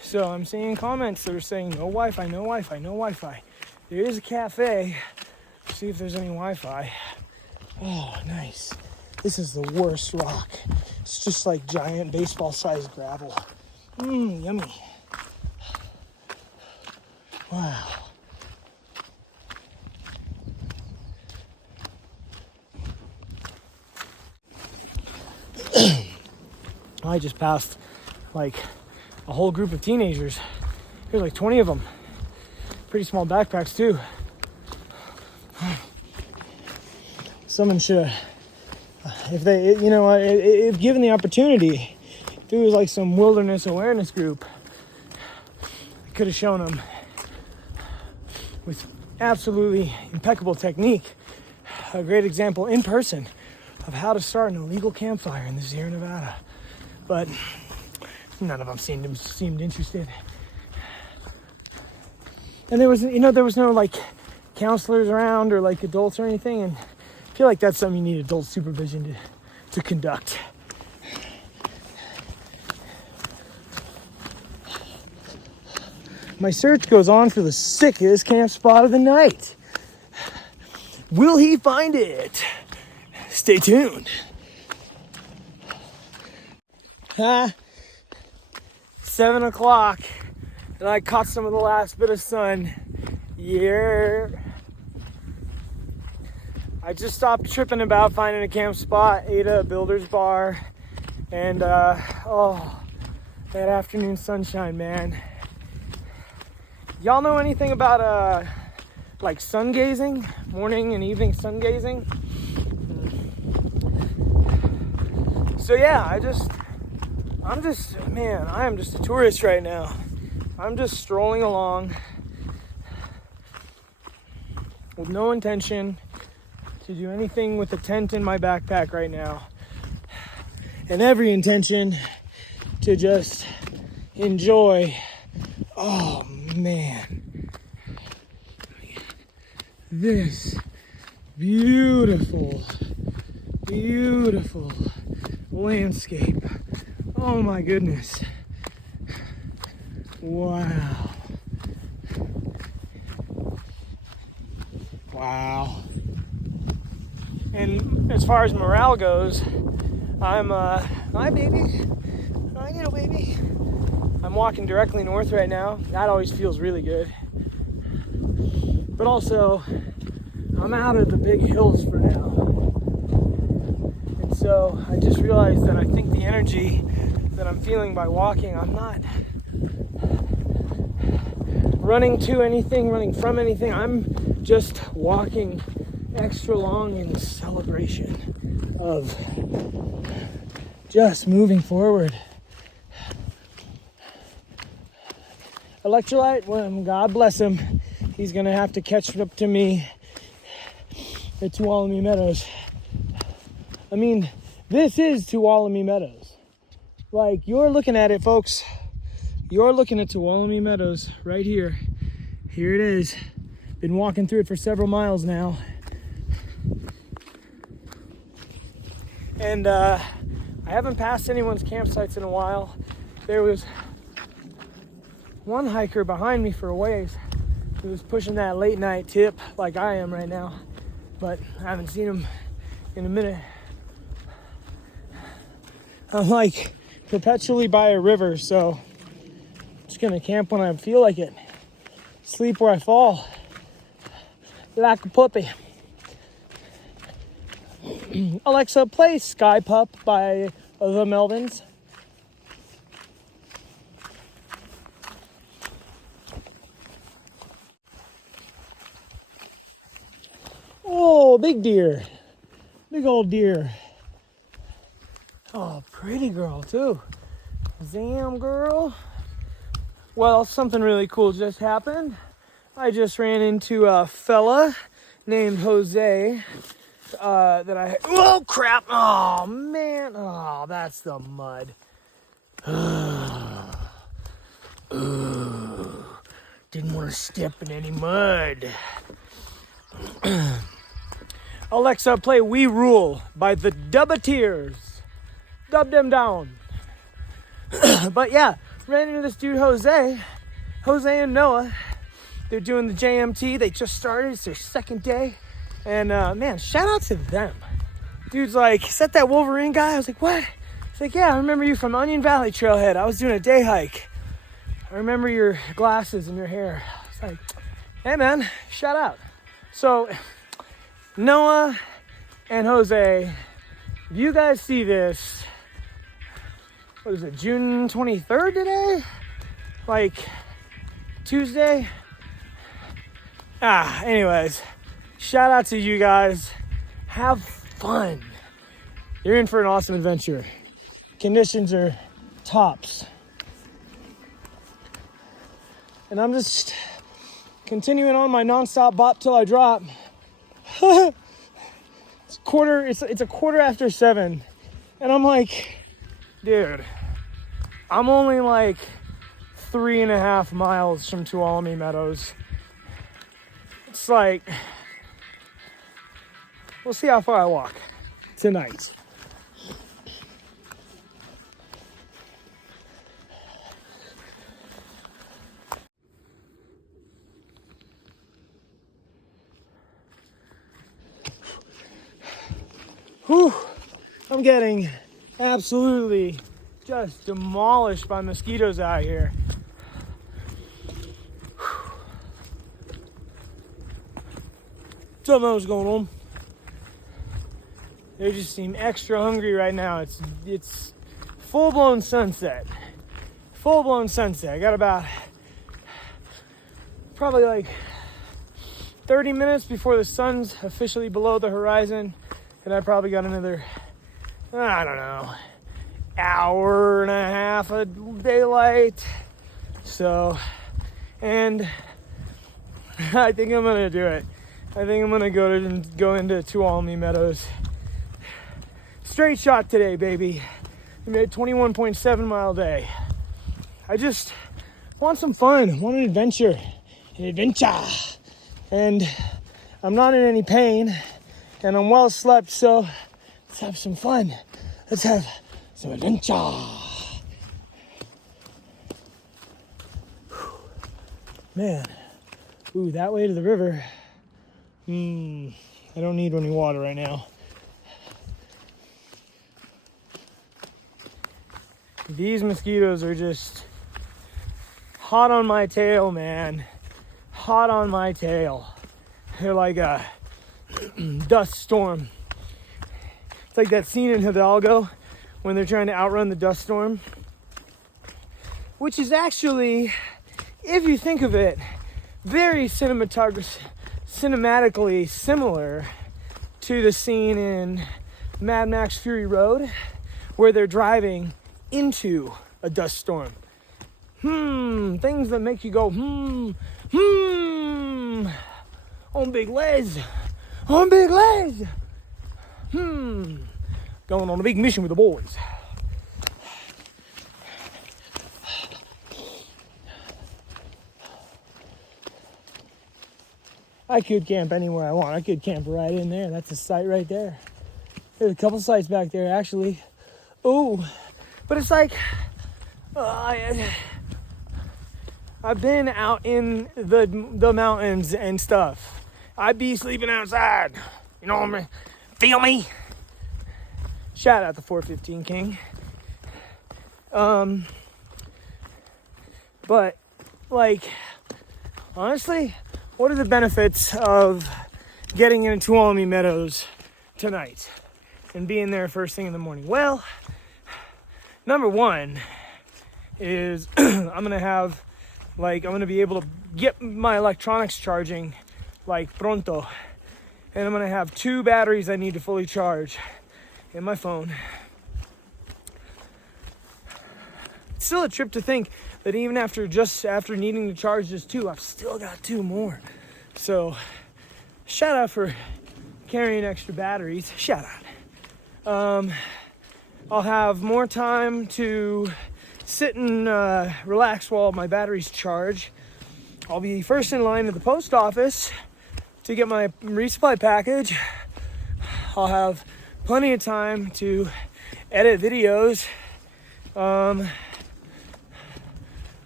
So I'm seeing comments that are saying no Wi-Fi, no Wi-Fi, no Wi-Fi. There is a cafe. See if there's any Wi-Fi. Oh, nice. This is the worst rock. It's just like giant baseball-sized gravel. Yummy. Wow. I just passed like a whole group of teenagers. There's like 20 of them. Pretty small backpacks too. Someone should, if they, you know, if given the opportunity, if it was like some wilderness awareness group, I could have shown them with absolutely impeccable technique, a great example in person of how to start an illegal campfire in the Sierra Nevada. But none of them seemed interested. And there was no like counselors around or like adults or anything. And I feel like that's something you need adult supervision to conduct. My search goes on for the sickest camp spot of the night. Will he find it? Stay tuned. 7 o'clock, and I caught some of the last bit of sun. Yeah. I just stopped tripping about finding a camp spot, ate a Builder's Bar, and oh, that afternoon sunshine, man. Y'all know anything about like sun gazing, morning and evening sun gazing? So yeah, I am just a tourist right now. I'm just strolling along with no intention to do anything with a tent in my backpack right now. And every intention to just enjoy. Oh man. This beautiful, beautiful landscape. Oh my goodness. Wow. Wow. And as far as morale goes, I'm hi baby. Hi little baby. I'm walking directly north right now. That always feels really good. But also, I'm out of the big hills for now. And so I just realized that I think the energy that I'm feeling by walking, I'm not running to anything, running from anything. I'm just walking extra long in celebration of just moving forward. Electrolyte, well, God bless him. He's gonna have to catch up to me at Tuolumne Meadows. I mean, this is Tuolumne Meadows. Like, you're looking at it, folks. You're looking at Tuolumne Meadows right here. Here it is. Been walking through it for several miles now. And I haven't passed anyone's campsites in a while. There was one hiker behind me for a ways who was pushing that late night tip like I am right now, but I haven't seen him in a minute. I'm like perpetually by a river, so I'm just gonna camp when I feel like it. Sleep where I fall, like a puppy. Alexa, play Sky Pup by the Melvins. Oh, big deer. Big old deer. Oh, pretty girl too. Damn girl. Well, something really cool just happened. I just ran into a fella named Jose that I... Oh, crap. Oh, man. Oh, that's the mud. Didn't want to step in any mud. Alexa, play We Rule by the Dubbateers. Dub them down. But yeah, ran into this dude Jose and Noah. They're doing the JMT. They just started. It's their second day. And man, shout out to them. Dude's like, is that Wolverine guy? I was like, what? He's like, yeah, I remember you from Onion Valley Trailhead. I was doing a day hike. I remember your glasses and your hair. I was like, hey man, shout out. So Noah and Jose, if you guys see this, what is it, June 23rd today? Like Tuesday? Anyways, shout out to you guys. Have fun. You're in for an awesome adventure. Conditions are tops. And I'm just continuing on my nonstop bop till I drop. It's a quarter after 7. And I'm like, dude, I'm only like 3.5 miles from Tuolumne Meadows. It's like, we'll see how far I walk tonight. Whew, I'm getting absolutely just demolished by mosquitoes out here. Don't know what's going on. They just seem extra hungry right now. It's full-blown sunset. Full-blown sunset. I got about probably like 30 minutes before the sun's officially below the horizon. And I probably got another, I don't know, hour and a half of daylight. So, and I think I'm gonna do it. I think I'm gonna go into Tuolumne Meadows. Straight shot today, baby. We made a 21.7 mile day. I just want some fun, want an adventure. And I'm not in any pain. And I'm well slept, so let's have some fun. Let's have some adventure. Man, ooh, that way to the river. I don't need any water right now. These mosquitoes are just hot on my tail, man. Hot on my tail. They're like a dust storm. It's like that scene in Hidalgo when they're trying to outrun the dust storm, which is actually, if you think of it, very cinematically similar to the scene in Mad Max Fury Road where they're driving into a dust storm. Things that make you go on big legs. On big legs. Going on a big mission with the boys. I could camp anywhere I want. I could camp right in there. That's a site right there. There's a couple sites back there, actually. Oh, but it's like, I've been out in the mountains and stuff. I'd be sleeping outside. You know what I mean? Feel me? Shout out to 415 King. But, like, honestly, what are the benefits of getting into Tuolumne Meadows tonight and being there first thing in the morning? Well, number one is I'm going to be able to get my electronics charging like pronto. And I'm going to have 2 batteries I need to fully charge in my phone. still a trip to think that even after needing to charge just 2, I've still got 2 more. So shout out for carrying extra batteries. Shout out. I'll have more time to sit and relax while my batteries charge. I'll be first in line at the post office to get my resupply package. I'll have plenty of time to edit videos.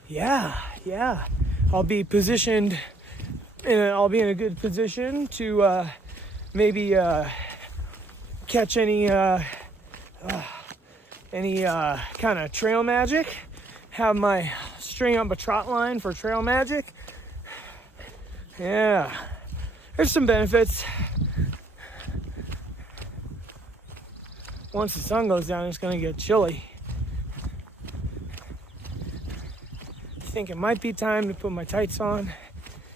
Yeah. I'll be positioned, I'll be in a good position to maybe catch any kind of trail magic. Have my string up a trot line for trail magic. Yeah, there's some benefits. Once the sun goes down, it's gonna get chilly. I think it might be time to put my tights on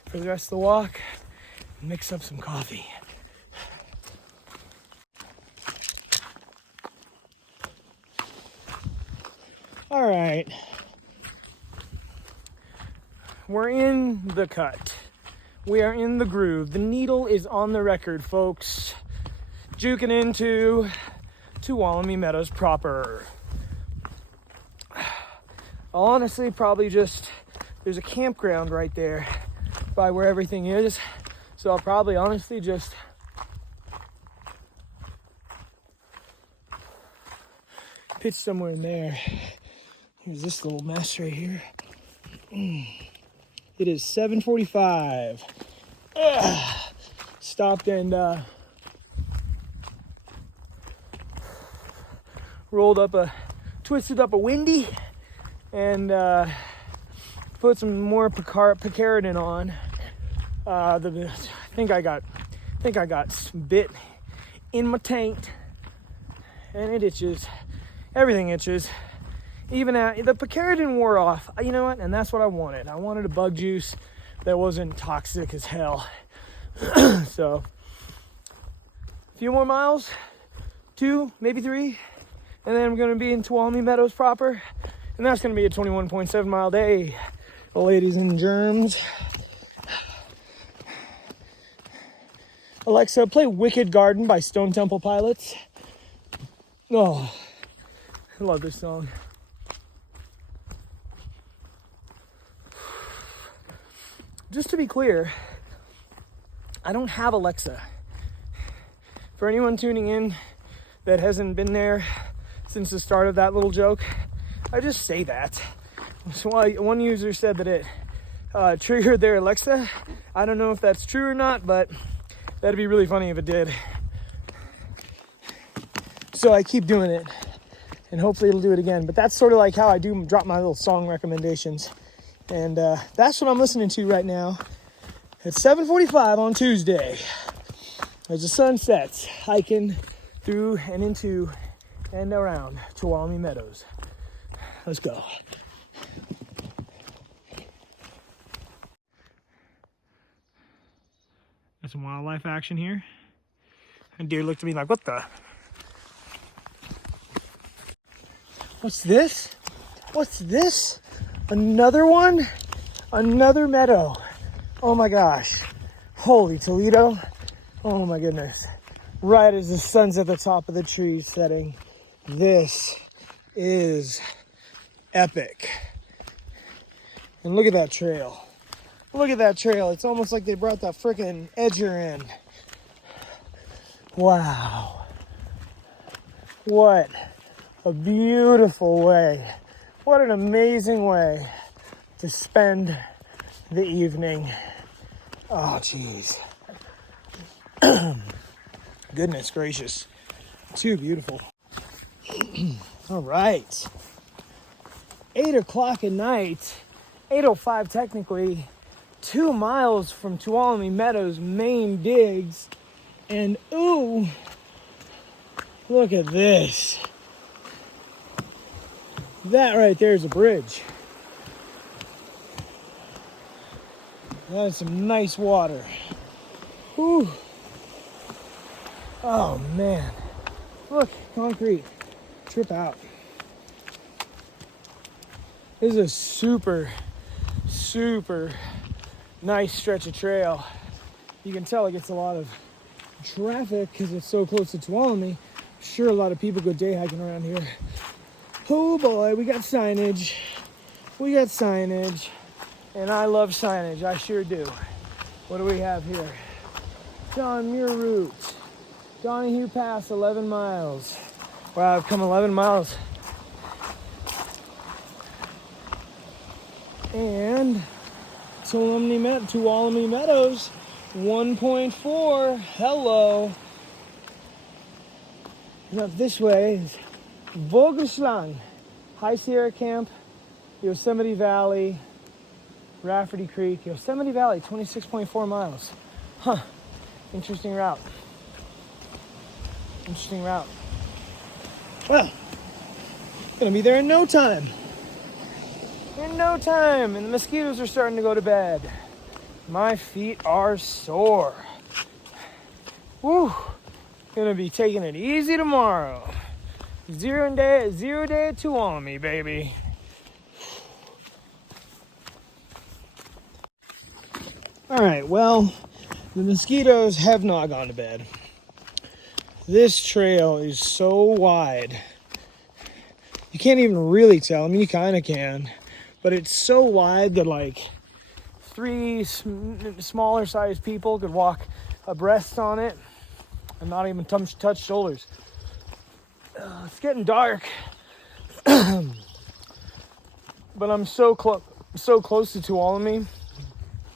for the rest of the walk and mix up some coffee. All right, we're in the cut. We are in the groove. The needle is on the record, folks. Juking into Tuolumne Meadows proper. I'll honestly probably just, there's a campground right there by where everything is. So I'll probably honestly just pitch somewhere in there. Here's this little mess right here. It is 7:45. Stopped and twisted up a windy and put some more picaridin on. I think I got bit in my taint, and it itches. Everything itches. Even the picaridin wore off. You know what? And that's what I wanted. I wanted a bug juice that wasn't toxic as hell. So, a few more miles, 2, maybe 3, and then I'm going to be in Tuolumne Meadows proper, and that's going to be a 21.7 mile day, ladies and germs. Alexa, play Wicked Garden by Stone Temple Pilots. Oh, I love this song. Just to be clear, I don't have Alexa. For anyone tuning in that hasn't been there since the start of that little joke, I just say that. So one user said that it triggered their Alexa. I don't know if that's true or not, but that'd be really funny if it did. So I keep doing it, and hopefully it'll do it again. But that's sort of like how I do drop my little song recommendations. And that's what I'm listening to right now at 7:45 on Tuesday as the sun sets, hiking through and into and around Tuolumne Meadows. Let's go. Got some wildlife action here. And deer looked at me like, what the? What's this? What's this? Another one? Another meadow. Oh my gosh. Holy Toledo. Oh my goodness. Right as the sun's at the top of the trees setting. This is epic. And look at that trail. Look at that trail. It's almost like they brought that frickin' edger in. Wow. What a beautiful way. What an amazing way to spend the evening. Oh, geez. Goodness gracious. Too beautiful. All right. 8 o'clock at night, 8:05 technically, 2 miles from Tuolumne Meadows main digs. And ooh, look at this. That right there is a bridge. That's some nice water. Whew. Oh man. Look, concrete. Trip out. This is a super, super nice stretch of trail. You can tell it gets a lot of traffic because it's so close to Tuolumne. I'm sure a lot of people go day hiking around here. Oh boy, we got signage. We got signage. And I love signage, I sure do. What do we have here? John Muir Route. Donahue Pass, 11 miles. Wow, I've come 11 miles. And Tuolumne Meadows, 1.4. Hello. Now this way is VOL.17, High Sierra Camp, Yosemite Valley, Rafferty Creek, Yosemite Valley, 26.4 miles. Huh, interesting route. Interesting route. Well, gonna be there in no time. In no time, and the mosquitoes are starting to go to bed. My feet are sore. Woo, gonna be taking it easy tomorrow. Zero day at Tuolumne, baby. All right, well, the mosquitoes have not gone to bed. This trail is so wide. You can't even really tell. I mean, you kind of can, but it's so wide that like 3 smaller sized people could walk abreast on it and not even touch shoulders. It's getting dark, but I'm so close to Tuolumne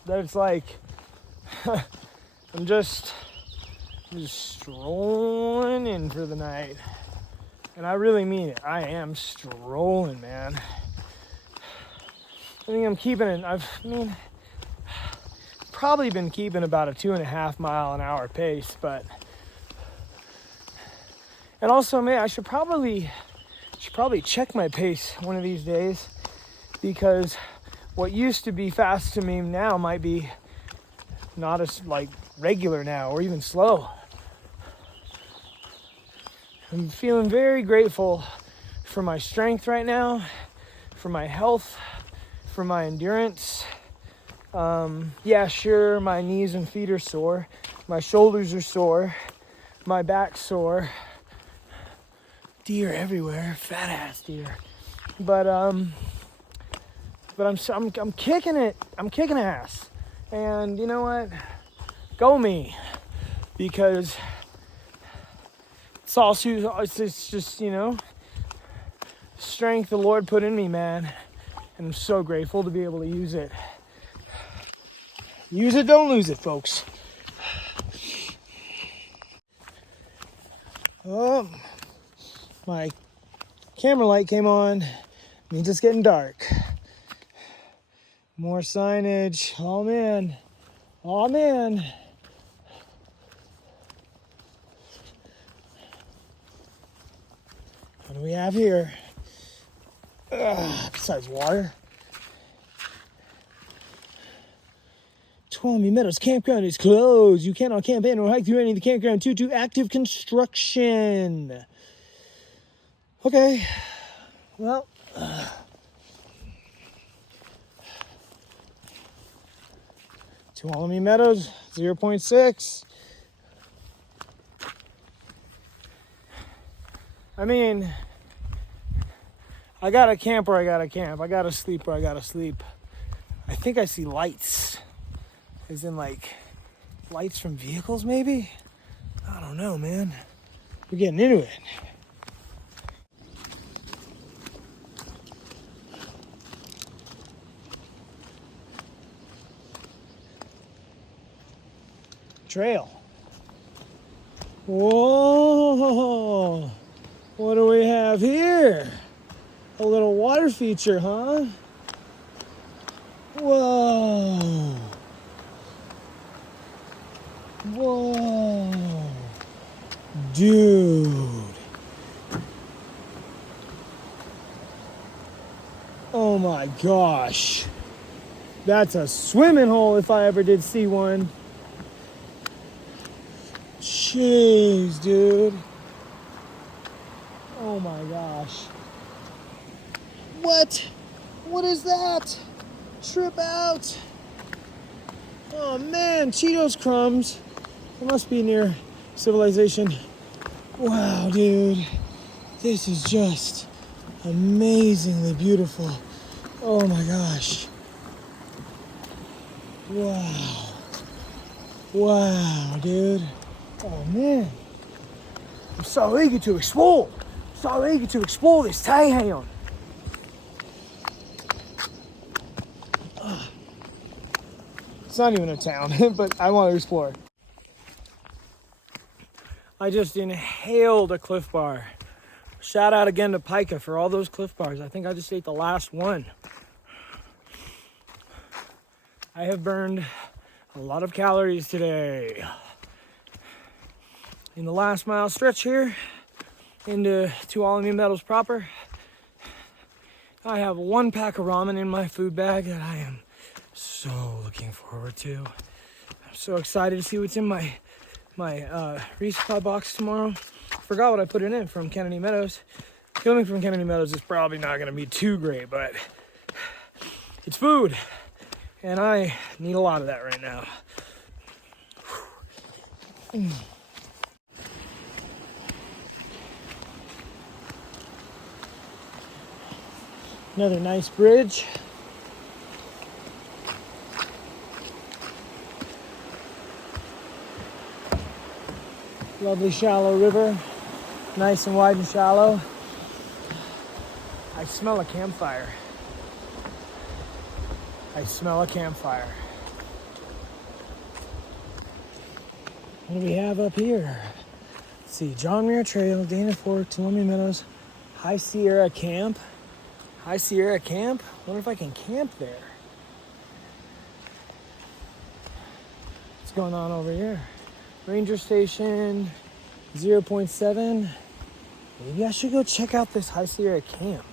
that it's like I'm just strolling in for the night. And I really mean it. I am strolling, man. I think I'm keeping it. Probably been keeping about a 2.5 mile an hour pace, but. And also, man, I should probably check my pace one of these days, because what used to be fast to me now might be not as like regular now, or even slow. I'm feeling very grateful for my strength right now, for my health, for my endurance. Yeah, sure, my knees and feet are sore. My shoulders are sore. My back's sore. Deer everywhere, fat ass deer. But I'm kicking it. I'm kicking ass. And you know what? Go me. Because it's just, you know, strength the Lord put in me, man. And I'm so grateful to be able to use it. Use it, don't lose it, folks. Oh, my camera light came on. Means it's getting dark. More signage. Oh, man. Oh, man. What do we have here? Besides water. Tuolumne Meadows campground is closed. You cannot camp in or hike through any of the campground due to active construction. Okay. Well. Tuolumne Meadows, 0.6. I mean, I gotta camp where I gotta camp. I gotta sleep where I gotta sleep. I think I see lights. As in, like, lights from vehicles, maybe? I don't know, man. We're getting into it. Trail. Whoa! What do we have here? A little water feature, huh? Whoa! Whoa! Dude! Oh my gosh! That's a swimming hole if I ever did see one. Jeez, dude. Oh my gosh. What? What is that? Trip out. Oh man, Cheetos crumbs. It must be near civilization. Wow, dude. This is just amazingly beautiful. Oh my gosh. Wow. Wow, dude. Oh man. I'm so eager to explore. So eager to explore this town. It's not even a town, but I want to explore. I just inhaled a Cliff Bar. Shout out again to Pica for all those Cliff Bars. I think I just ate the last one. I have burned a lot of calories today. In the last mile stretch here into Tuolumne Meadows proper, I have 1 pack of ramen in my food bag that I am so looking forward to. I'm so excited to see what's in my resupply box tomorrow. Forgot what I put in it from Kennedy Meadows. Filming from Kennedy Meadows is probably not going to be too great, but it's food, and I need a lot of that right now. Another nice bridge. Lovely shallow river, nice and wide and shallow. I smell a campfire. I smell a campfire. What do we have up here? Let's see, John Muir Trail, Dana Fork, Tuolumne Meadows, High Sierra Camp. High Sierra Camp? Wonder if I can camp there. What's going on over here? Ranger Station 0.7. Maybe I should go check out this High Sierra Camp.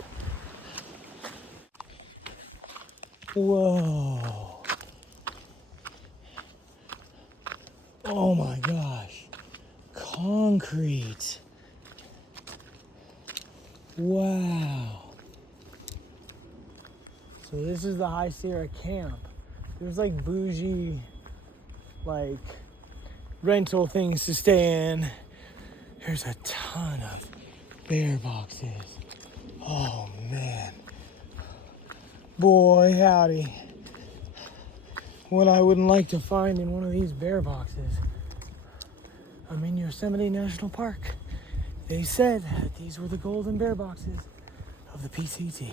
Whoa. Oh my gosh. Concrete. Wow. So this is the High Sierra Camp. There's like bougie, like rental things to stay in. There's a ton of bear boxes. Oh man. Boy, howdy. What I wouldn't like to find in one of these bear boxes. I'm in Yosemite National Park. They said that these were the golden bear boxes of the PCT.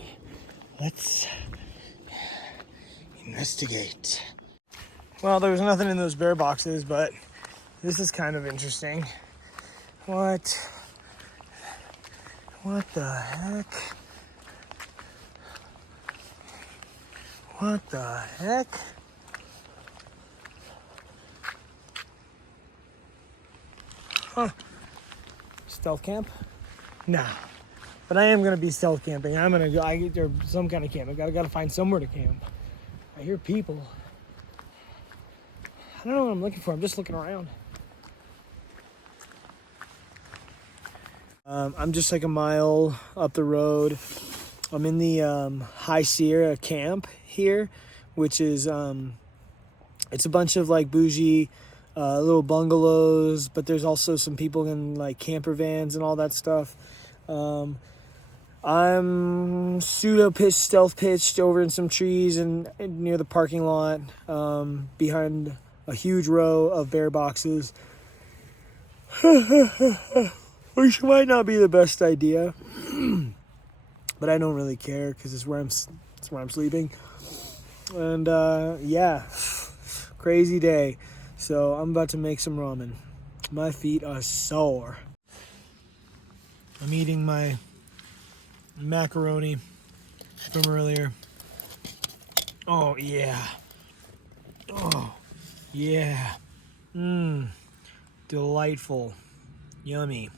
Let's investigate. Well, there was nothing in those bear boxes, but this is kind of interesting. What the heck? What the heck? Huh. Stealth camp? Nah. But I am gonna be stealth camping. I'm gonna go, or some kind of camp. I gotta find somewhere to camp. I hear people. I don't know what I'm looking for. I'm just looking around. I'm just like a mile up the road. I'm in the High Sierra Camp here, which is it's a bunch of like bougie little bungalows, but there's also some people in like camper vans and all that stuff. I'm stealth pitched over in some trees and near the parking lot, behind a huge row of bear boxes. Which might not be the best idea, but I don't really care because it's where I'm sleeping. And yeah, crazy day. So I'm about to make some ramen. My feet are sore. I'm eating my macaroni from earlier. Oh yeah. Oh yeah. Delightful. Yummy.